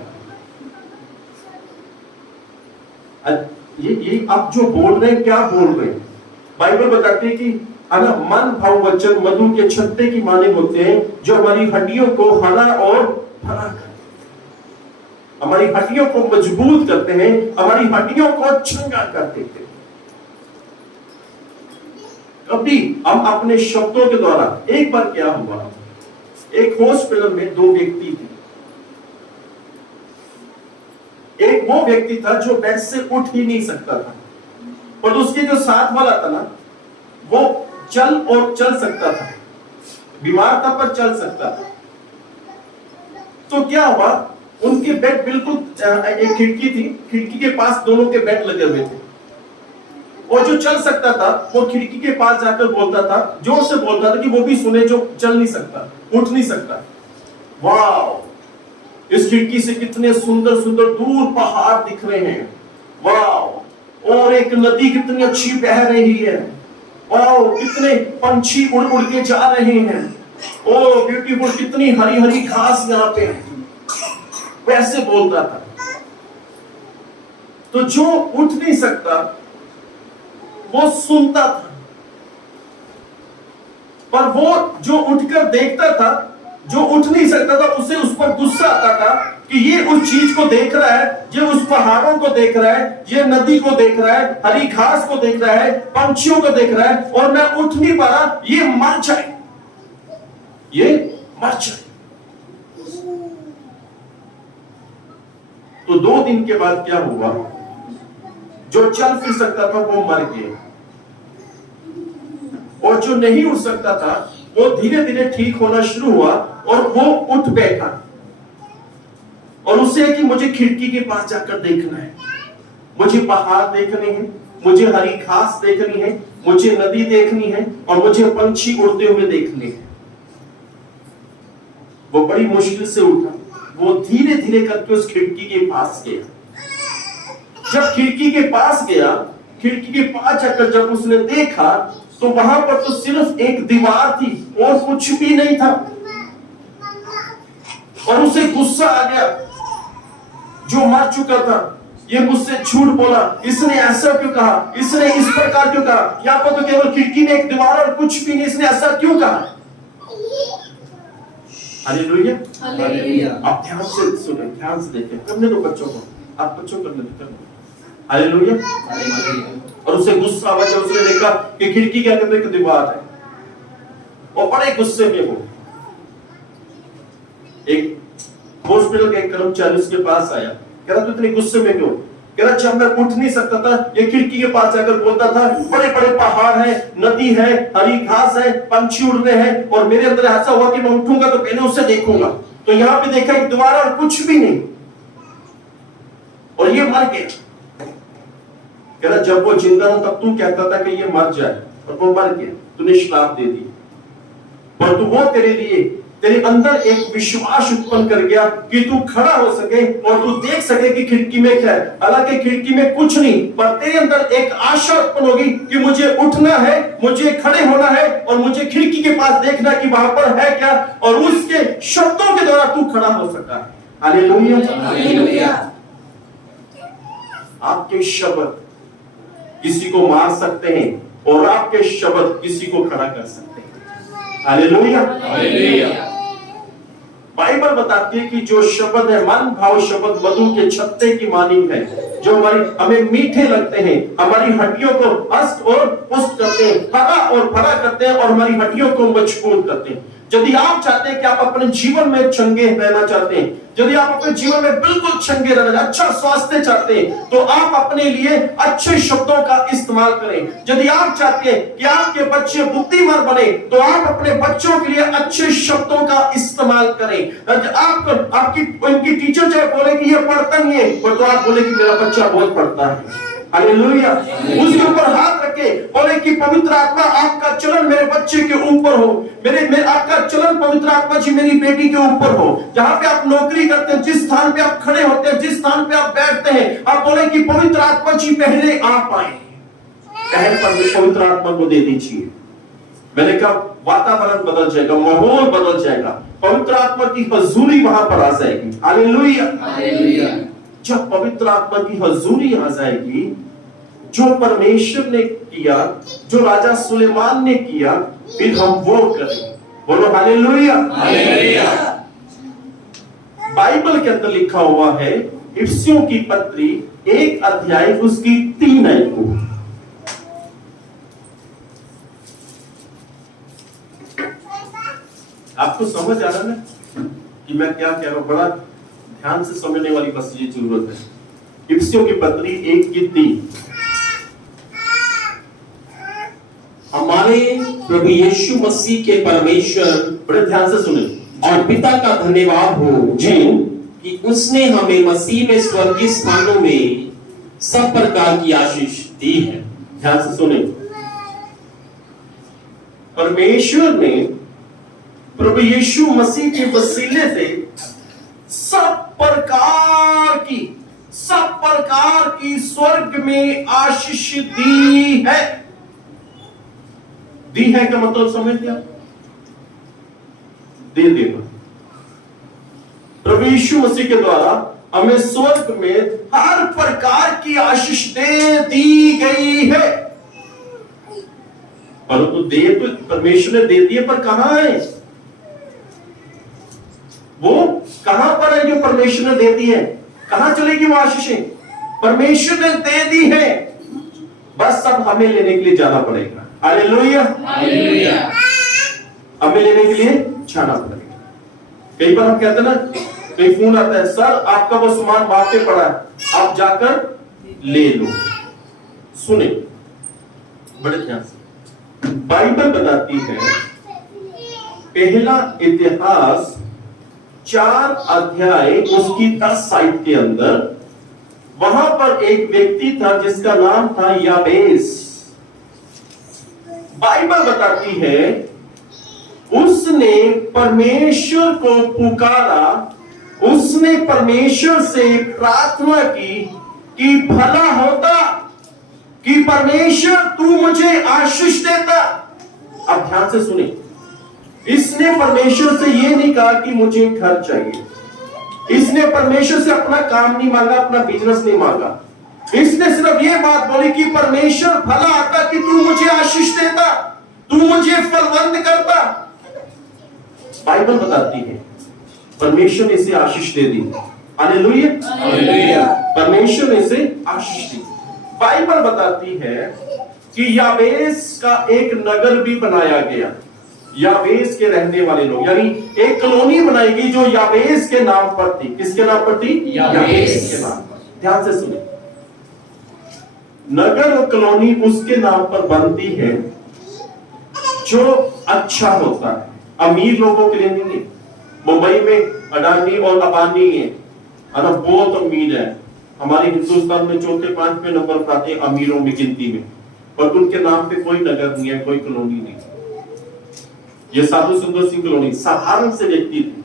ये आप जो बोल रहे हैं, क्या बोल रहे हैं? बाइबल बताती है कि मन भाव वचन मधु के छत्ते की माने होते हैं, जो हमारी हड्डियों को हरा और भरा करते हैं, हमारी हड्डियों को मजबूत करते हैं, हमारी हड्डियों को चंगा कर देते हैं। कभी हम अपने शब्दों के द्वारा, एक बार क्या हुआ, एक हॉस्पिटल में दो व्यक्ति थे। एक वो व्यक्ति था जो बेड से उठ ही नहीं सकता था, और उसके जो साथ वाला था ना, वो चल सकता था, बीमार था पर चल सकता था। तो क्या हुआ, उनके बेड बिल्कुल, एक खिड़की थी, खिड़की के पास दोनों के बेड लगे हुए थे, और जो चल सकता था वो खिड़की के पास जाकर बोलता था, जोर से बोलता था कि वो भी सुने जो चल नहीं सकता, उठ नहीं सकता। वाह, इस खिड़की से कितने सुंदर सुंदर दूर पहाड़ दिख रहे हैं। वाह, और एक नदी कितनी अच्छी बह रही है। वाह, कितने पंछी उड़ उड़ के जा रहे हैं। ओ ब्यूटीफुल, कितनी हरी हरी घास यहाँ पे है। वैसे बोलता था। तो जो उठ नहीं सकता वो सुनता था, पर वो जो उठकर देखता था, जो उठ नहीं सकता था, उसे उस पर गुस्सा आता था, कि ये उस चीज को देख रहा है, ये उस पहाड़ों को देख रहा है, ये नदी को देख रहा है, हरी घास को देख रहा है, पंछियों को देख रहा है, और मैं उठ नहीं पा रहा, ये मर जाए, ये मर जाए। तो 2 दिन के बाद क्या हुआ? जो चल फिर सकता था वो मर गया, और जो नहीं उठ सकता था वो धीरे धीरे ठीक होना शुरू हुआ, और वो उठ बैठा, और उसे कि मुझे खिड़की के पास जाकर देखना है, मुझे पहाड़ देखने हैं, मुझे हरी घास देखनी है, मुझे नदी देखनी है, और मुझे पंछी उड़ते हुए देखने हैं। वो बड़ी मुश्किल से उठा, वो धीरे धीरे करके उस खिड़की के पास गया। जब खिड़की के पास गया, खिड़की के पास जाकर जब उसने देखा, तो वहां पर तो सिर्फ एक दीवार थी और कुछ भी नहीं था। और उसे गुस्सा आ गया, जो मर चुका था, ये मुझसे झूठ बोला, इसने ऐसा क्यों कहा, इसने इस प्रकार क्यों कहा, यहाँ पर तो केवल खिड़की में एक दीवार और कुछ भी नहीं, इसने ऐसा क्यों कहा। Hallelujah, hallelujah. आप ध्यान से सुने, ध्यान से देखें, करने दो बच्चों को, आप बच्चों करने दो। हालेलुया। और उसे गुस्सा आया जब उसने देखा कि खिड़की के आगे एक दीवार है, और बड़े गुस्से में हो। एक हॉस्पिटल का एक कर्मचारी उसके पास आया, कह रहा तू इतने गुस्से में क्यों? कह रहा जब मैं उठ नहीं सकता था, ये खिड़की के पास जाकर बोलता था, बड़े बड़े पहाड़ है, नदी है, हरी घास है, पंछी उड़ रहे हैं, और मेरे अंदर ऐसा हुआ कि मैं उठूंगा तो पहले उसे देखूंगा, तो यहाँ पे देखा एक दीवार और कुछ भी नहीं, और ये मर गया। कह रहा जब वो जिंदा था तब तू कहता था कि ये मर जाए, और वो मर गया, तूने श्राप दे दी, पर तू वो तेरे लिए तेरे अंदर एक विश्वास उत्पन्न कर गया कि तू खड़ा हो सके और तू देख सके कि खिड़की में क्या है। हालांकि खिड़की में कुछ नहीं, पर तेरे अंदर एक आशा उत्पन्न होगी कि मुझे उठना है, मुझे खड़े होना है, और मुझे खिड़की के पास देखना कि वहां पर है क्या, और उसके शब्दों के द्वारा तू खड़ा हो सका है। Hallelujah, hallelujah. आपके शब्द किसी को मार सकते हैं, और आपके शब्द किसी को खड़ा कर सकते हैं। Hallelujah, hallelujah. बाइबल बताती है कि जो शब्द है, मन भाव शब्द मधु के छत्ते की मानी है, जो हमें मीठे लगते हैं, हमारी हड्डियों को हस्त और पुष्ट करते हैं, हरा और भरा करते हैं, और हमारी हड्डियों को मजबूत करते हैं। यदि आप चाहते हैं कि आप अपने जीवन में चंगे रहना चाहते हैं, यदि आप अपने जीवन में बिल्कुल चंगे रहना, अच्छा स्वास्थ्य चाहते हैं, तो आप अपने लिए अच्छे शब्दों का इस्तेमाल करें। यदि आप चाहते हैं कि आपके बच्चे बुद्धिमान बने, तो आप अपने बच्चों के लिए अच्छे शब्दों का इस्तेमाल करें। आपकी उनकी टीचर चाहे बोले कि ये पढ़ता नहीं है, तो आप बोले कि मेरा बच्चा बहुत पढ़ता है। हालेलुया। उसके ऊपर हाथ रखे, बोले कि पवित्र आत्मा आपका चलन मेरे बच्चे के ऊपर हो, मेरे आपका चलन पवित्र आत्मा जी मेरी बेटी के ऊपर हो। जहां पे आप नौकरी करते हैं, जिस स्थान पे आप खड़े होते हैं, जिस स्थान पे आप बैठते हैं, आप बोले कि पवित्र आत्मा जी पहले आप आए, पहल पर पवित्र आत्मा को दे दीजिए। मैंने कहा वातावरण बदल जाएगा, माहौल बदल जाएगा, पवित्र आत्मा की हजूरी वहां पर आ जाएगी। Hallelujah, hallelujah. जब पवित्र आत्मा की हजूरी आ जाएगी, जो परमेश्वर ने किया, जो राजा सुलेमान ने किया, फिर हम वो करें। बोलो हालेलुया, हालेलुया। बाइबल के अंदर लिखा हुआ है, इफिसियों की पत्री 1 अध्याय उसकी 3 आयत को। आपको समझ आ रहा है ना कि मैं क्या कह रहा हूं? बड़ा ध्यान से समझने वाली बस ये जरूरत है। इफिसियों की पत्री 1 की 3। हमारे प्रभु यीशु मसीह के परमेश्वर बड़े ध्यान से सुने, और पिता का धन्यवाद हो जी, कि उसने हमें मसीह में स्वर्गीय स्थानों में सब प्रकार की आशीष दी है। ध्यान से सुने, परमेश्वर ने प्रभु यीशु मसीह के वसीले से सब प्रकार की स्वर्ग में आशीष दी है। दी है का मतलब समझ लिया? दे देना। प्रभु यीशु मसीह के द्वारा हमें स्वर्ग में हर प्रकार की आशीष दे दी गई है। और तो दे तो परमेश्वर ने दे दिए, पर कहां है वो? कहां पर है जो परमेश्वर ने दे दी है? कहां चलेगी वो आशीषें? परमेश्वर ने दे दी है, बस अब हमें लेने के लिए जाना पड़ेगा। Hallelujah, hallelujah. हमें लेने के लिए जाना पड़ेगा। कई बार हम कहते हैं ना, कई फोन आता है, सर आपका वो सामान वहां पे पड़ा है, आप जाकर ले लो। सुने बड़े ध्यान से, बाइबल बताती है पहला इतिहास 4 अध्याय उसकी 10 साइड के अंदर, वहां पर एक व्यक्ति था जिसका नाम था याबेस। बाइबल बताती है उसने परमेश्वर को पुकारा, उसने परमेश्वर से प्रार्थना की कि भला होता कि परमेश्वर तू मुझे आशीष देता। अब ध्यान से सुने, इसने परमेश्वर से यह नहीं कहा कि मुझे घर चाहिए, इसने परमेश्वर से अपना काम नहीं मांगा, अपना बिजनेस नहीं मांगा, इसने सिर्फ ये बात बोली कि परमेश्वर भला आता कि तू मुझे आशीष देता, तू मुझे फलवंत करता। बाइबल बताती है परमेश्वर ने इसे आशीष दे दी। Hallelujah, hallelujah. परमेश्वर ने इसे आशीष दी। बाइबल बताती है कि याबेस का एक नगर भी बनाया गया, याबेस के रहने वाले लोग, यानी एक कॉलोनी बनाई गई जो याबेस के नाम पर थी। किसके नाम पर थी? याबेस के नाम पर। ध्यान से सुने, नगर और कॉलोनी उसके नाम पर बनती है जो अच्छा होता है, अमीर लोगों के लिए नहीं। मुंबई में अडानी और अंबानी है ना, बहुत अमीर है। हमारे हिंदुस्तान में चौथे 5वें नंबर पर आते हैं अमीरों में गिनती में, और उनके नाम पे कोई नगर नहीं है, कोई कॉलोनी नहीं। ये साधु सुंदर सिंह कॉलोनी साधारण से व्यक्ति थे,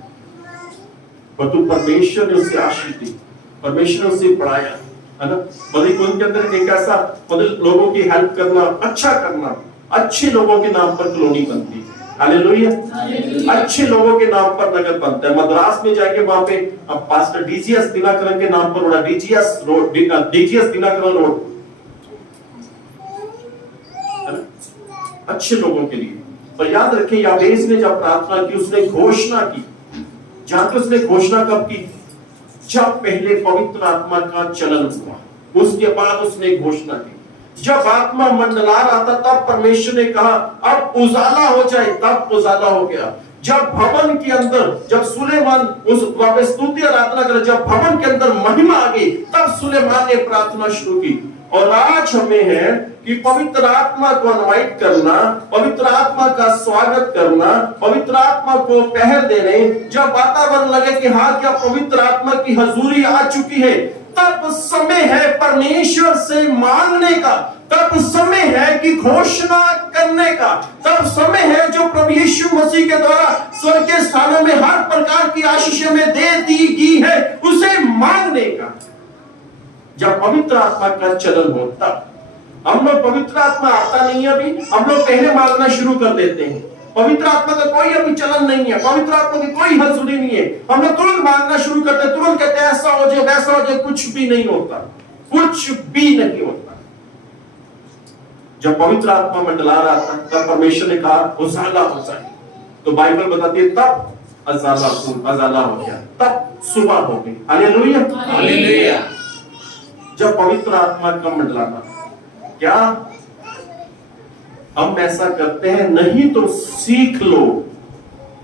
पर तू परमेश्वर ने उसे आशीष दी, परमेश्वर ने उसे बढ़ाया, है ना। मतलब उनके अंदर एक ऐसा, मतलब लोगों की हेल्प करना, अच्छा करना, अच्छे लोगों के नाम पर कॉलोनी बनती है। हालेलुया, अच्छे लोगों के नाम पर नगर बनता है। मद्रास में जाके वहां पे अब पास्टर डीजीएस दिनाकरन के नाम पर बड़ा DGS road, DGS Dinakaran road, अच्छे लोगों के लिए। पर याद रखें, याबेस ने जब प्रार्थना की, उसने घोषणा की। जानते उसने घोषणा कब की? जब पहले पवित्र आत्मा का चलन हुआ, उसके बाद उसने घोषणा की। जब आत्मा मंडला रहा था तब परमेश्वर ने कहा अब उजाला हो जाए, तब उजाला हो गया। जब भवन के अंदर, जब सुलेमान उस वापस स्तुति आराधना करे, जब भवन के अंदर महिमा आ गई, तब सुलेमान ने प्रार्थना शुरू की। और आज हमें है कि पवित्र आत्मा को इनवाइट करना, पवित्र आत्मा का स्वागत करना, पवित्र आत्मा को पहल देने। जब वातावरण लगे कि हाँ, क्या पवित्र आत्मा की हजूरी आ चुकी है, तब समय है परमेश्वर से मांगने का, तब समय है कि घोषणा करने का, तब समय है जो प्रभु यीशु मसीह के द्वारा स्वर्ग के स्थानों में हर प्रकार की आशीष में दे दी गई है, उसे मांगने का। जब पवित्र आत्मा का चलन हो, तब हम लोग, पवित्र आत्मा आता नहीं है अभी, हम लोग पहले मांगना शुरू कर देते हैं। पवित्र आत्मा का कोई अभी चलन नहीं है, पवित्र आत्मा की कोई हजूरी नहीं है, हम लोग तुरंत मांगना शुरू करते हैं, तुरंत कहते हैं ऐसा हो जाए, वैसा हो जाए। कुछ भी नहीं होता, कुछ भी नहीं होता। जब पवित्र आत्मा मंडला रहा था, तब परमेश्वर ने कहा उजाला हो जाए, तो बाइबल बताती है तब अजाला हो गया, तब सुबह हो गई। Hallelujah, hallelujah. जब पवित्र आत्मा का मंडलाना, क्या हम ऐसा करते हैं? नहीं तो सीख लो।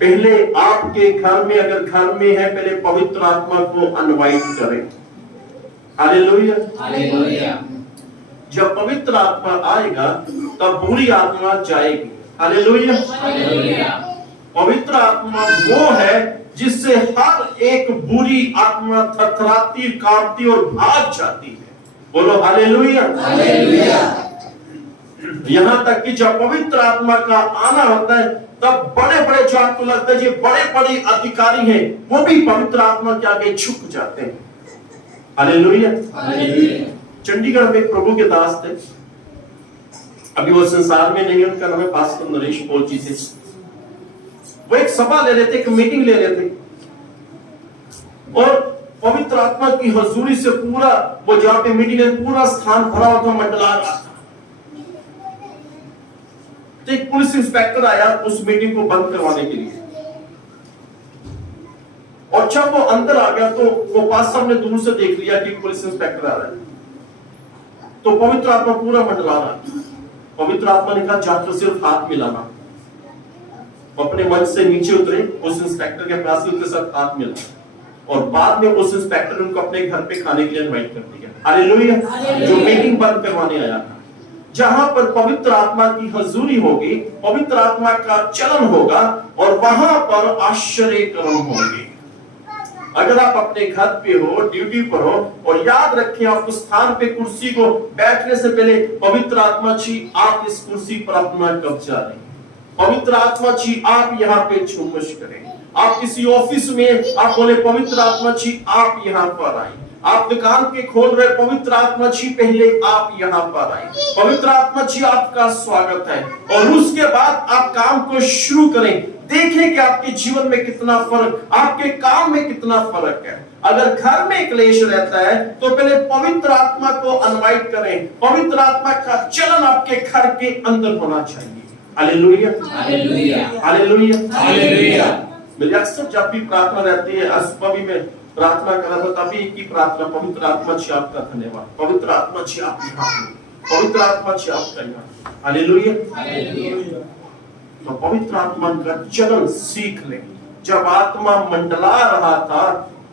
पहले आपके घर में, अगर घर में है, पहले पवित्र आत्मा को इनवाइट करें। Hallelujah, hallelujah. जब पवित्र आत्मा आएगा तब बुरी आत्मा जाएगी। Hallelujah, hallelujah. पवित्र आत्मा वो है जिससे हर एक बुरी आत्मा थरथराती, कांपती और भाग जाती है। बोलो हालेलुया, हालेलुया। यहां तक कि जब पवित्र आत्मा का आना होता है, तब बड़े बड़े, जो आपको लगता है ये बड़े बड़े अधिकारी हैं, वो भी पवित्र आत्मा के आगे झुक जाते हैं। Hallelujah, hallelujah. चंडीगढ़ में एक प्रभु के दास थे, अभी वो संसार में नहीं है, उनका नाम है पास्टर नरेश पॉल जी थे। वो एक सभा ले रहे थे, एक मीटिंग ले रहे थे, और पवित्र आत्मा की हजूरी से पूरा, वो जहां पे मीटिंग है, पूरा स्थान भरा हुआ था, मंडला रहा था। तो एक पुलिस इंस्पेक्टर आया उस मीटिंग को बंद करवाने के लिए, और जब वो अंदर आ गया तो वो पास्टर ने दूर से देख लिया कि पुलिस इंस्पेक्टर आ रहा है, तो पवित्र आत्मा पूरा मंडला रहा है। पवित्र आत्मा ने कहा जाकर सिर्फ हाथ मिलाना। अपने मन से नीचे उतरे, उस इंस्पेक्टर के पास उनके साथ हाथ मिला, और बाद में उस इंस्पेक्टर ने उनको अपने घर पे खाने के लिए इनवाइट कर दिया। हालेलुया। जो मीटिंग बंद करवाने आया था, जहां पर पवित्र आत्मा की हजूरी होगी, पवित्र आत्मा का चलन होगा, और वहां पर आश्चर्य कर्म होंगे। अगर आप अपने घर पे हो, ड्यूटी पर हो, और याद रखें आप उस स्थान पे कुर्सी को बैठने से पहले पवित्र आत्मा जी आप इस कुर्सी पर अपना कब्जा लें। पवित्र आत्मा जी आप यहाँ पे झुमश करें। आप किसी ऑफिस में आप बोले पवित्र आत्मा जी आप यहाँ पर आए। आप दुकान के खोल रहे, पवित्र आत्मा जी पहले आप यहाँ पर आए। पवित्र आत्मा जी आपका स्वागत है, और उसके बाद आप काम को शुरू करें। देखें कि आपके जीवन में कितना फर्क, आपके काम में कितना फर्क है। अगर घर में क्लेश रहता है तो पहले पवित्र आत्मा को इनवाइट करें। पवित्र आत्मा का चलन आपके घर के अंदर होना चाहिए। Hallelujah, hallelujah, hallelujah, hallelujah. मेरी अक्सर जब भी प्रार्थना रहती है, सुबह भी मैं प्रार्थना कर रहा था, तभी एक ही प्रार्थना, पवित्र आत्मा जी आपका धन्यवाद, पवित्र आत्मा जी आप यहाँ, पवित्र आत्मा जी आपका यहाँ। Hallelujah, hallelujah. तो पवित्र आत्मा का चलन सीख ले। जब आत्मा मंडला रहा था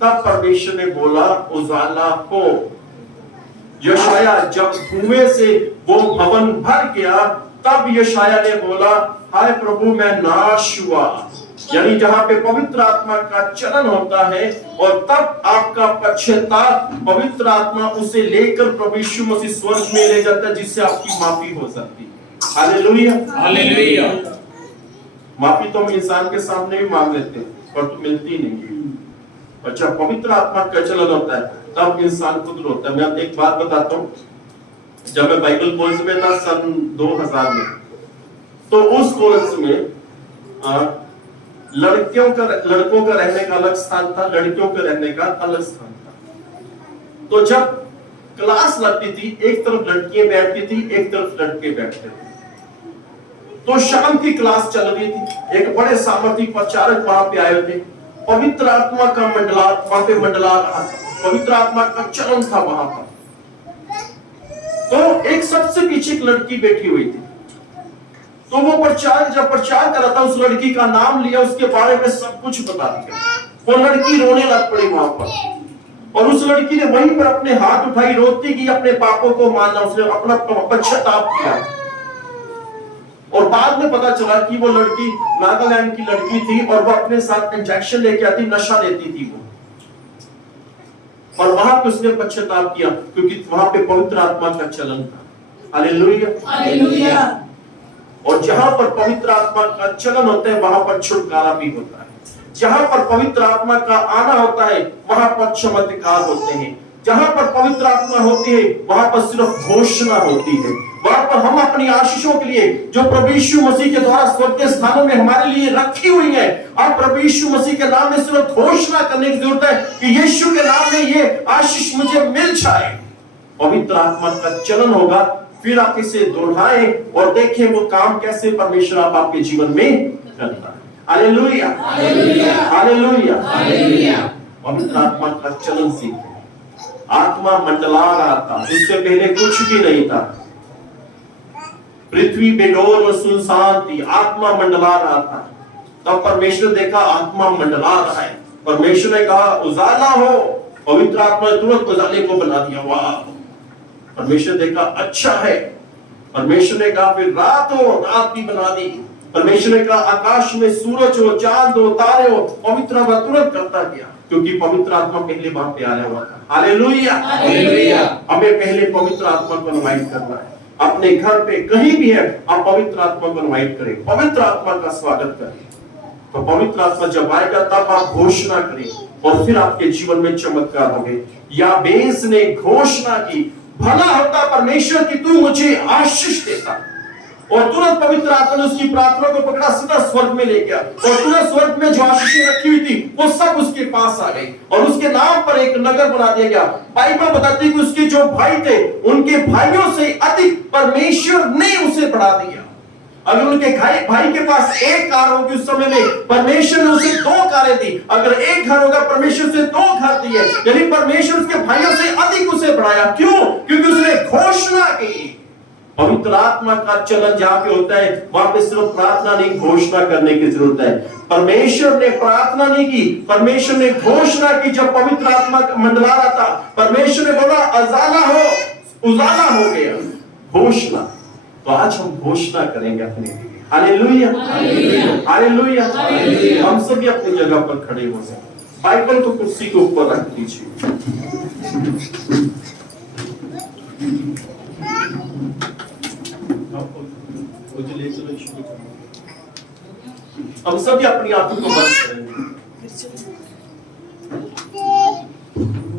तब परमेश्वर ने बोला उजाला हो। यशाया जब धुएं से वो भवन भर गया तब यशाया ने बोला हाय प्रभु मैं नाश हुआ। यानी जहां पे पवित्र आत्मा का चलन होता है, और तब आपका पश्चाताप पवित्र आत्मा उसे लेकर प्रभु यीशु मसीह स्वर्ग में ले जाता है, जिससे आपकी माफी हो सकती है। Hallelujah, hallelujah. माफी तो हम इंसान के सामने भी मांग लेते हैं, पर तो मिलती नहीं। अच्छा, पवित्र आत्मा का चलन होता है तब इंसान खुद रोता है। मैं एक बात बताता हूँ, जब मैं बाइबल कॉलेज में था सन 2000 में, तो उस कॉलेज में लड़कों का रहने का अलग स्थान था, लड़कियों के रहने का अलग स्थान था। तो जब क्लास लगती थी, एक तरफ लड़कियां बैठती थी, एक तरफ लड़के बैठते थे। तो शाम की क्लास चल रही थी, एक बड़े सामर्थ्य प्रचारक वहां पे आए थे। पवित्र आत्मा का वहां पे मंडला रहा था, पवित्र आत्मा का चलन था वहां पर। तो एक सबसे पीछे एक लड़की बैठी हुई थी, तो वो जब प्रचार कर रहा था, उस लड़की का नाम लिया, उसके बारे में सब कुछ बता दिया। वो लड़की रोने लग पड़ी वहां पर, और उस लड़की ने वहीं पर अपने हाथ उठाई, रोती कि अपने पापों को मानना, उसने अपना पश्चाताप किया। और बाद में पता चला कि वो लड़की नागालैंड की लड़की थी, और वो अपने साथ इंजेक्शन लेके आती, नशा लेती थी वो, और वहां पे उसने पश्चाताप किया, क्योंकि वहां पे पवित्र आत्मा का चलन था। Hallelujah, hallelujah. और जहां पर पवित्र आत्मा का चलन होता है वहां पर छुटकारा भी होता है। जहां पर पवित्र आत्मा का आना होता है वहां पर चमत्कार होते हैं। जहां पर पवित्र आत्मा होती है वहां पर सिर्फ घोषणा होती है। वहां पर हम अपनी आशीषों के लिए जो प्रभु यीशु मसीह के द्वारा स्वर्गीय स्थानों में हमारे लिए रखी हुई है, अब प्रभु यीशु मसीह के नाम में सिर्फ घोषणा करने की जरूरत है कि यीशु के नाम में ये आशीष मुझे मिल जाए। पवित्र आत्मा का चलन होगा, फिर आप इसे दोहराएं और देखें वो काम कैसे परमेश्वर आप आपके जीवन में करता है। Hallelujah, hallelujah, hallelujah, hallelujah. पवित्र आत्मा का चलन सीखें। आत्मा मंडला रहा था, उससे पहले कुछ भी नहीं था, पृथ्वी बेडोल और सुनसान थी, आत्मा मंडला रहा था। तब परमेश्वर देखा आत्मा मंडला रहा है, परमेश्वर ने कहा उजाला हो। पवित्र आत्मा ने तुरंत उजाले को बना दिया। वाह, परमेश्वर देखा अच्छा है। परमेश्वर ने कहा फिर रात हो, रात भी बना दी। परमेश्वर ने कहा आकाश में सूरज हो, चांद हो, तारे हो। पवित्र आत्मा तुरंत करता गया, क्योंकि पवित्र आत्मा पहले वहां पे आया हुआ था। Hallelujah, hallelujah. हमें पहले पवित्र आत्मा को इनवाइट करना है। अपने घर पे कहीं भी है, आप पवित्र आत्मा को इनवाइट करें, पवित्र आत्मा का स्वागत करें। तो पवित्र आत्मा जब आएगा तब आप घोषणा करें, और फिर आपके जीवन में चमत्कार होंगे। याबेस ने घोषणा की, भला होता परमेश्वर कि तू मुझे आशीष देता, और तुरंत पवित्र आत्मा ने उसकी प्रार्थना को पकड़ा, सीधा स्वर्ग में ले गया, और तुरंत स्वर्ग में जो आशीषें रखी हुई थी वो सब उसके पास आ गई, और उसके नाम पर एक नगर बना दिया गया। बाइबल बताती है कि उसके जो भाई थे उनके भाइयों से अधिक परमेश्वर ने उसे बढ़ा दिया। अगर उनके भाई के पास एक कार होगी उस समय में, परमेश्वर ने उसे 2 कारें दी। अगर एक घर होगा, परमेश्वर से 2 घर दिए। यानी परमेश्वर उसके भाइयों से अधिक उसे बढ़ाया। क्यों? क्योंकि उसने घोषणा की। पवित्र आत्मा का चलन जहां पे होता है, वहां पे सिर्फ प्रार्थना नहीं, घोषणा करने की जरूरत है। परमेश्वर ने प्रार्थना नहीं की, परमेश्वर ने घोषणा की। जब पवित्र आत्मा मंडला रहा था, परमेश्वर ने बोला अजाला हो, उजाला हो गया। घोषणा। तो आज हम घोषणा करेंगे अपने लिए। Hallelujah, hallelujah. हम सभी अपनी जगह पर खड़े हो जाए। बाइबल को कुर्सी के ऊपर रख दीजिए। हम सभी अपनी आंखों को बंद करेंगे।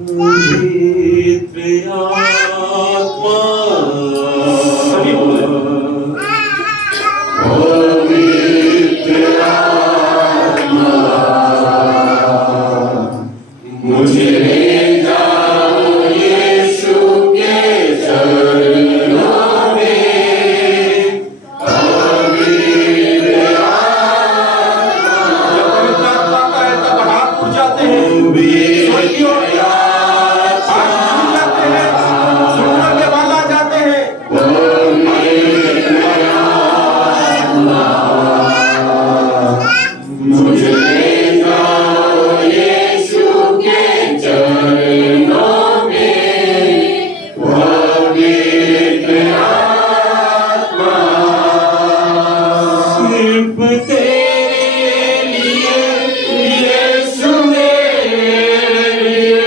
पवित्र आत्मा सभी बोले, पवित्र आत्मा मुझे ले जाओ यीशु के चरणों में। पवित्र जब पवित्र आत्मा आता है तब हाथ उठ जाते हैं, स्वर्गीय हाथ उठ जाते हैं, सुनने के बाद आ जाते हैं। मुझे ले जाओ यीशु के चरणों में। पवित्र आत्मा सिर्फ तेरे लिए यीशु मेरे लिए,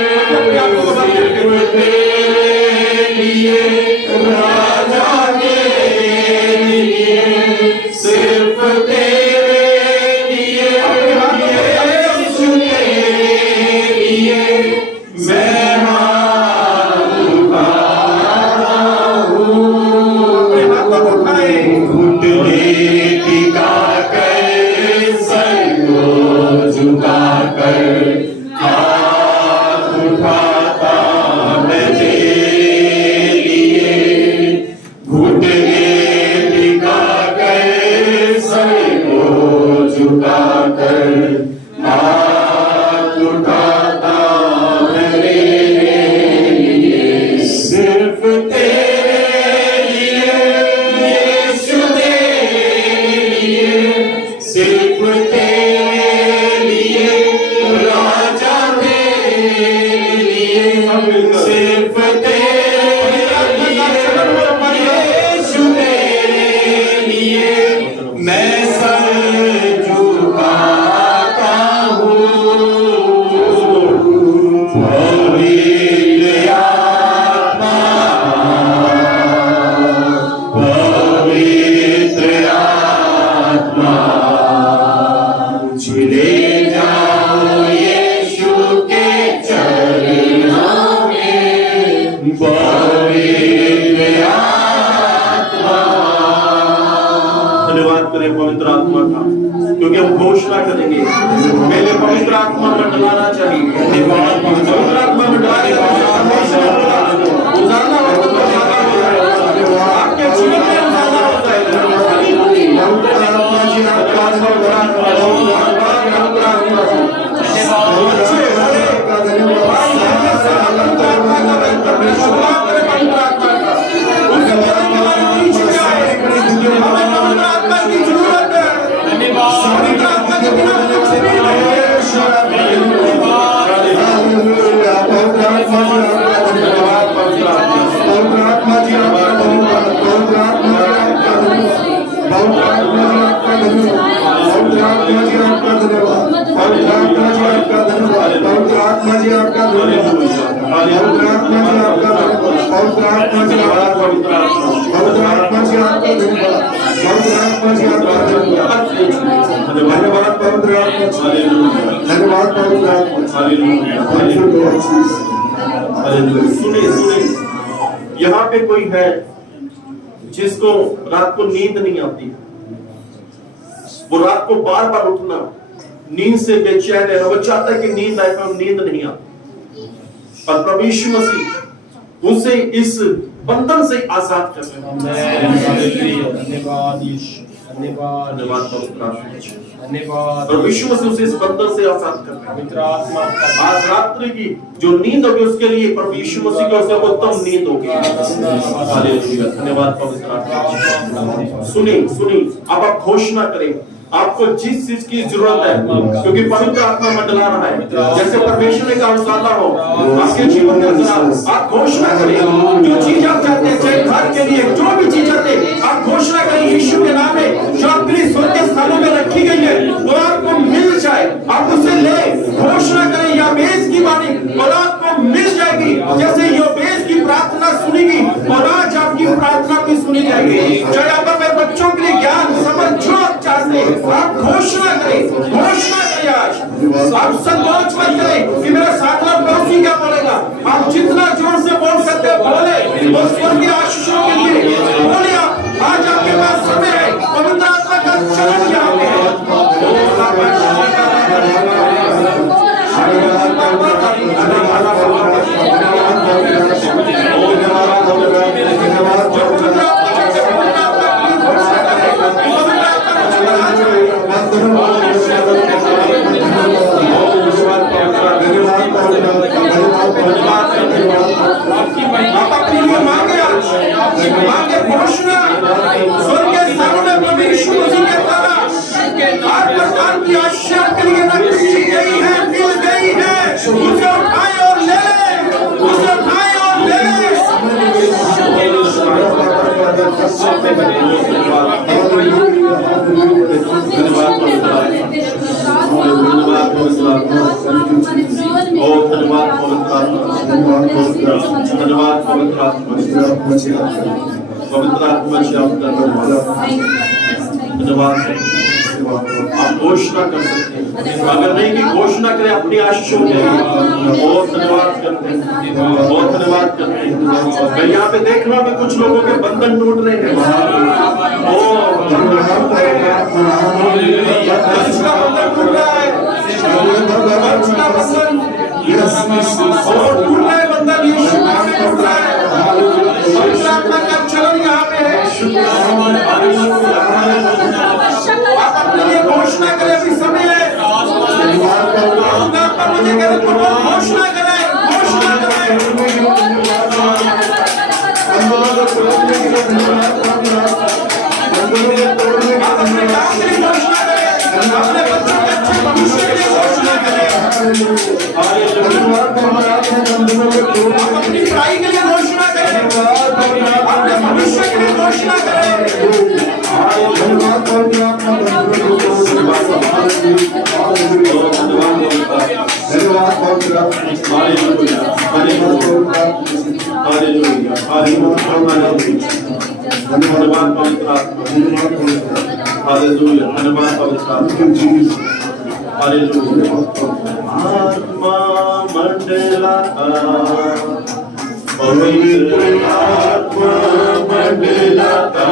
सिर्फ तेरे लिए राजा तेरे लिए, सिर्फ तेरे लिए यीशु तेरे लिए मैं हाथ उठाता हूँ। अपने हाथों को उठाएं। घुटने टिका कर सर को झुका कर हाथ उठाता मैं तेरे लिए। घुटने टिका कर सर को झुका कर हाथ उठाता मैं तेरे लिए। सिर्फ तेरे लिए यीशु तेरे लिए, सिर्फ तेरे लिए राजा तेरे लिए, सिर्फ तेरे लिए यीशु तेरे लिए मैं सर झुकाता हूँ। पवित्र आत्मा, पवित्र आत्मा मुझे ले जाओ यीशु के चरणों में। पवित्र आत्मा। धन्यवाद करें पवित्र आत्मा का, क्योंकि हम घोषणा करेंगे। पहले पवित्र आत्मा मंडलाना चाहिए। पवित्र आत्मा मंडलाने का परमेश्वर ने बोला, उजाला हो तो उजाला हो जाएगा। आपके जीवन में उजाला हो जाएगा। पवित्र आत्मा जी आपका पवित्र आत्मा जी, पवित्र आत्मा जी। बच्चे बड़े भाई बहन सब पवित्र आत्मा का वैन करने शुरुआत करें। पवित्र आत्मा का उसके बाद हमारे बीच आए। हमें पवित्र आत्मा की जरूरत है। पवित्र आत्मा के बिना कुछ भी नहीं है। धन्यवाद पवित्र आत्मा। सुने यहाँ पे कोई है जिसको रात को नींद नहीं आती, वो रात को बार बार उठना, नींद से बेचैन है, वो चाहता है कि नींद आए पर नींद नहीं आती। और प्रभु यीशु मसीह उसे इस बंधन से आजाद कर रहे हैं। धन्यवाद यीशु। धन्यवाद धन्यवाद पवित्र आत्मा। धन्यवाद और यीशु मसीह उसे इस बंधन से आजाद कर रहे हैं। पवित्र आत्मा का आज रात्रि की जो नींद होगी उसके लिए प्रभु यीशु मसीह की ओर से उत्तम नींद होगी। हालेलुया, धन्यवाद पवित्र आत्मा। सुनी सुनी, अब आप घोषणा करें आपको जिस चीज की जरूरत है, क्योंकि पवित्र आत्मा मंडला रहा है। जैसे परमेश्वर ने कहा उजाला हो आपके जीवन में उजाला। आप घोषणा करें जो चीज आप चाहते हैं, चाहे घर के लिए जो भी चीज चाहते हैं, आप घोषणा करें यीशु के नाम में जो अपनी स्वर्गीय स्थानों में रखी गई है वो आपको मिल जाए। आप उसे ले घोषणा करें याबेस की वाणी और आपको मिल जाएगी। जैसे याबेस की प्रार्थना सुनेगी और आज आपकी प्रार्थना भी सुनी जाएगी। चाहे आप अपने बच्चों के लिए ज्ञान समझ जो आप चाहते हैं, आप घोषणा करें, घोषणा करें। आज आप संकोच मत करें कि मेरा साथला पड़ोसी क्या बोलेगा। आप जितना जोर से बोल सकते हैं बोले, वो स्वर्गीय आशीषों के लिए बोले। आप आज आपके पास समय है, पवित्र आत्मा का चलन यहाँ पे है। आप अपने लिए मांगे, आज मांगे घोषणा स्वर्गीय स्थानों में प्रभु यीशु मसीह के द्वारा हर प्रकार की आशीष के लिए रखी गई है, मिल गई है। उसे उठाए और ले ले, उसे उठाए और ले ले। धन्यवाद पवित्र आत्मा से आपका धन्यवाद। आप घोषणा कर सकते हैं, अगर नहीं की घोषणा करें अपनी आशीषों के लिए। बहुत धन्यवाद करते हैं, बहुत धन्यवाद करते हैं। मैं यहाँ पे देख रहा हूँ कि कुछ लोगों के बंधन टूट रहे हैं। वंश का बंधन टूट रहा है, वंश का बंधन और टूट रहा है, बंधन यीशु नाम में टूट रहा है। पवित्र आत्मा का चलन यहाँ पे है। आप अपने लिए घोषणा करें, अभी समय है। पवित्र आत्मा मुझे कह रहे तो घोषणा करें, घोषणा करें। आप अपने काम के लिए घोषणा करें, अपने बच्चों के अच्छे भविष्य के लिए घोषणा करें। आप अपनी पढ़ाई के लिए घोषणा करें, अपने भविष्य के लिए घोषणा करें। धन्यवाद पवित्र आत्मा, हालेलुया, धन्यवाद पवित्र आत्मा, हालेलुया। आत्मा मंडलाता, पवित्र आत्मा मंडलाता,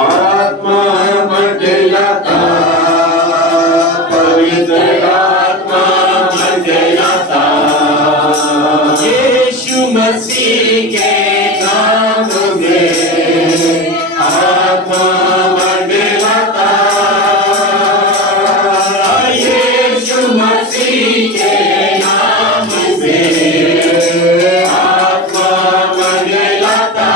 आत्मा मंडलाता, पवित्र आत्मा मंडलाता। यीशु मसीह के नाम में आत्मा मंडलाता, यीशु मसीह के नाम में आत्मा मंडलाता।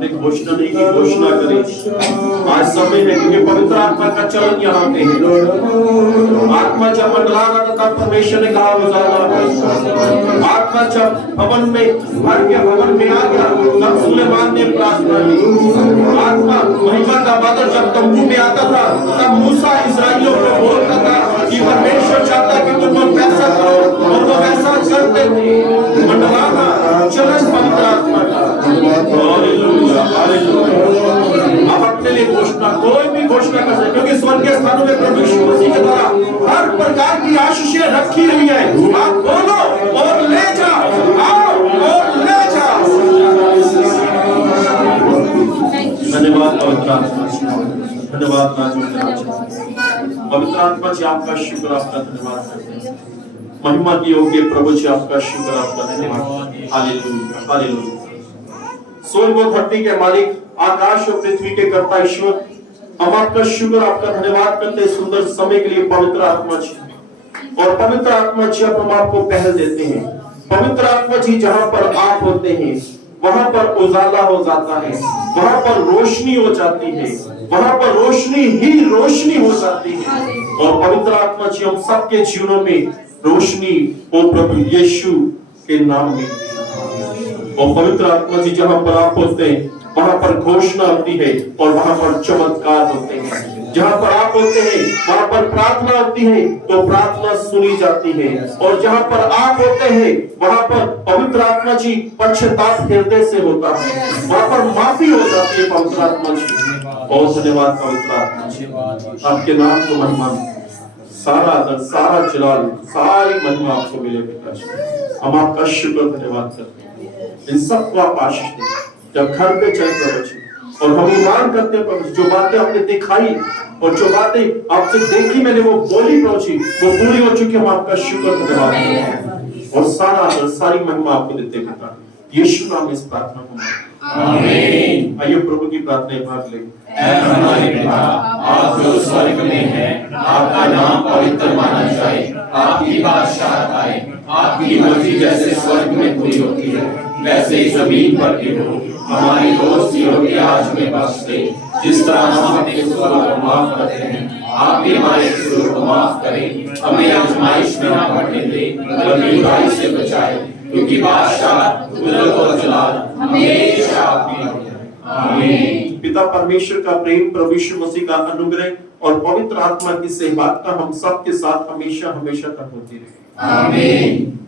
हमने घोषणा नहीं की, घोषणा करें। आज समय है क्योंकि पवित्र आत्मा का चलन यहाँ पे है। आत्मा जब मंडलाना तथा परमेश्वर ने कहा उजाला, आत्मा जब भवन में भर के भवन में आ गया तब सुलेमान ने प्रार्थना की। आत्मा महिमा का बादल जब तंबू में आता था तब मूसा इस्राएलियों को बोलता था कि परमेश्वर चाहता है कि तुम लोग वैसा करो, और वो वैसा करते थे। मंडलाना चलन पवित्र आत्मा का। Hallelujah, hallelujah. आप अपने लिए घोषणा, कोई भी घोषणा कर सकते, क्योंकि स्वर्गीय स्थानों में प्रभु यीशु मसीह के द्वारा हर प्रकार की आशीषें रखी हुई है। आप बोलो और ले जाओ, आओ और ले जाओ। धन्यवाद पवित्र आत्मा, धन्यवाद पवित्र आत्मा जी, आपका शुक्र, आपका धन्यवाद करते हैं। महिमा की योग्य प्रभु जी, आपका शुक्र, आपका धन्यवाद। Hallelujah, hallelujah. स्वर्ग और धरती के मालिक, आकाश और पृथ्वी के कर्ता ईश्वर, हम आपका शुक्र, आपका धन्यवाद करते हैं सुंदर समय के लिए पवित्र आत्मा जी। और पवित्र आत्मा जी, अब हम आपको पहल देते हैं। पवित्र आत्मा जी, जहां पर आप होते हैं वहां पर उजाला हो जाता है, वहां पर रोशनी हो जाती है, वहां पर रोशनी ही रोशनी हो जाती है। और पवित्र आत्मा जी, हम सबके जीवनों में रोशनी ओ प्रभु यीशु के नाम में। और पवित्र आत्मा जी, जहां पर आप होते हैं वहां पर घोषणा होती है और वहां पर चमत्कार होते हैं। जहां पर आप होते हैं वहां पर प्रार्थना होती है तो प्रार्थना सुनी जाती है। और जहां पर आप होते हैं वहां पर पवित्र आत्मा जी पश्चाताप हृदय से होता है, वहां पर माफी हो जाती है पवित्र आत्मा जी। बहुत धन्यवाद पवित्र आत्मा जी, आपके नाम को महिमा, सारा आदर, सारा जलाल, सारी महिमा आपको मिले पिता जी। हम आपका शुक्र धन्यवाद करते हैं। इन सबको आप आशीष दें जब घर पे चले प्रभु जी। और हम ईमान करते हैं प्रभु जी, जो बातें आपने दिखाई और जो बातें आपसे देखी मैंने वो बोली प्रभु जी, वो पूरी हो चुकी। हम आपका शुक्र धन्यवाद करते हैं और सारा आदर, सारी महिमा आपको देते पिता। यीशु नाम में इस प्रार्थना को आमीन। आइए प्रभु की प्रार्थना भाग लें। ऐ हमारे पिता, आप जो स्वर्ग में हैं, आपका नाम पवित्र माना जाए, आपकी बादशाहत आए, आपकी मर्जी जैसे स्वर्ग में पूरी होती है वैसे ही जमीन पर भी हो। हमारी रोज की रोटी आज हमें बख्श दे, जिस तरह हम अपने कसूरों को माफ करते हैं, आप भी हमारे कसूरों को माफ करें। हमें आजमाइश में ना पड़ने दे, बल्कि बुराई से बचाए, क्योंकि बादशाह, कुदरत और जलाल हमेशा आपकी है। आमीन। पिता परमेश्वर का प्रेम, प्रभु यीशु मसीह का अनुग्रह और पवित्र आत्मा की सहभागिता हम सब के साथ हमेशा हमेशा तक होती रहे। आमीन।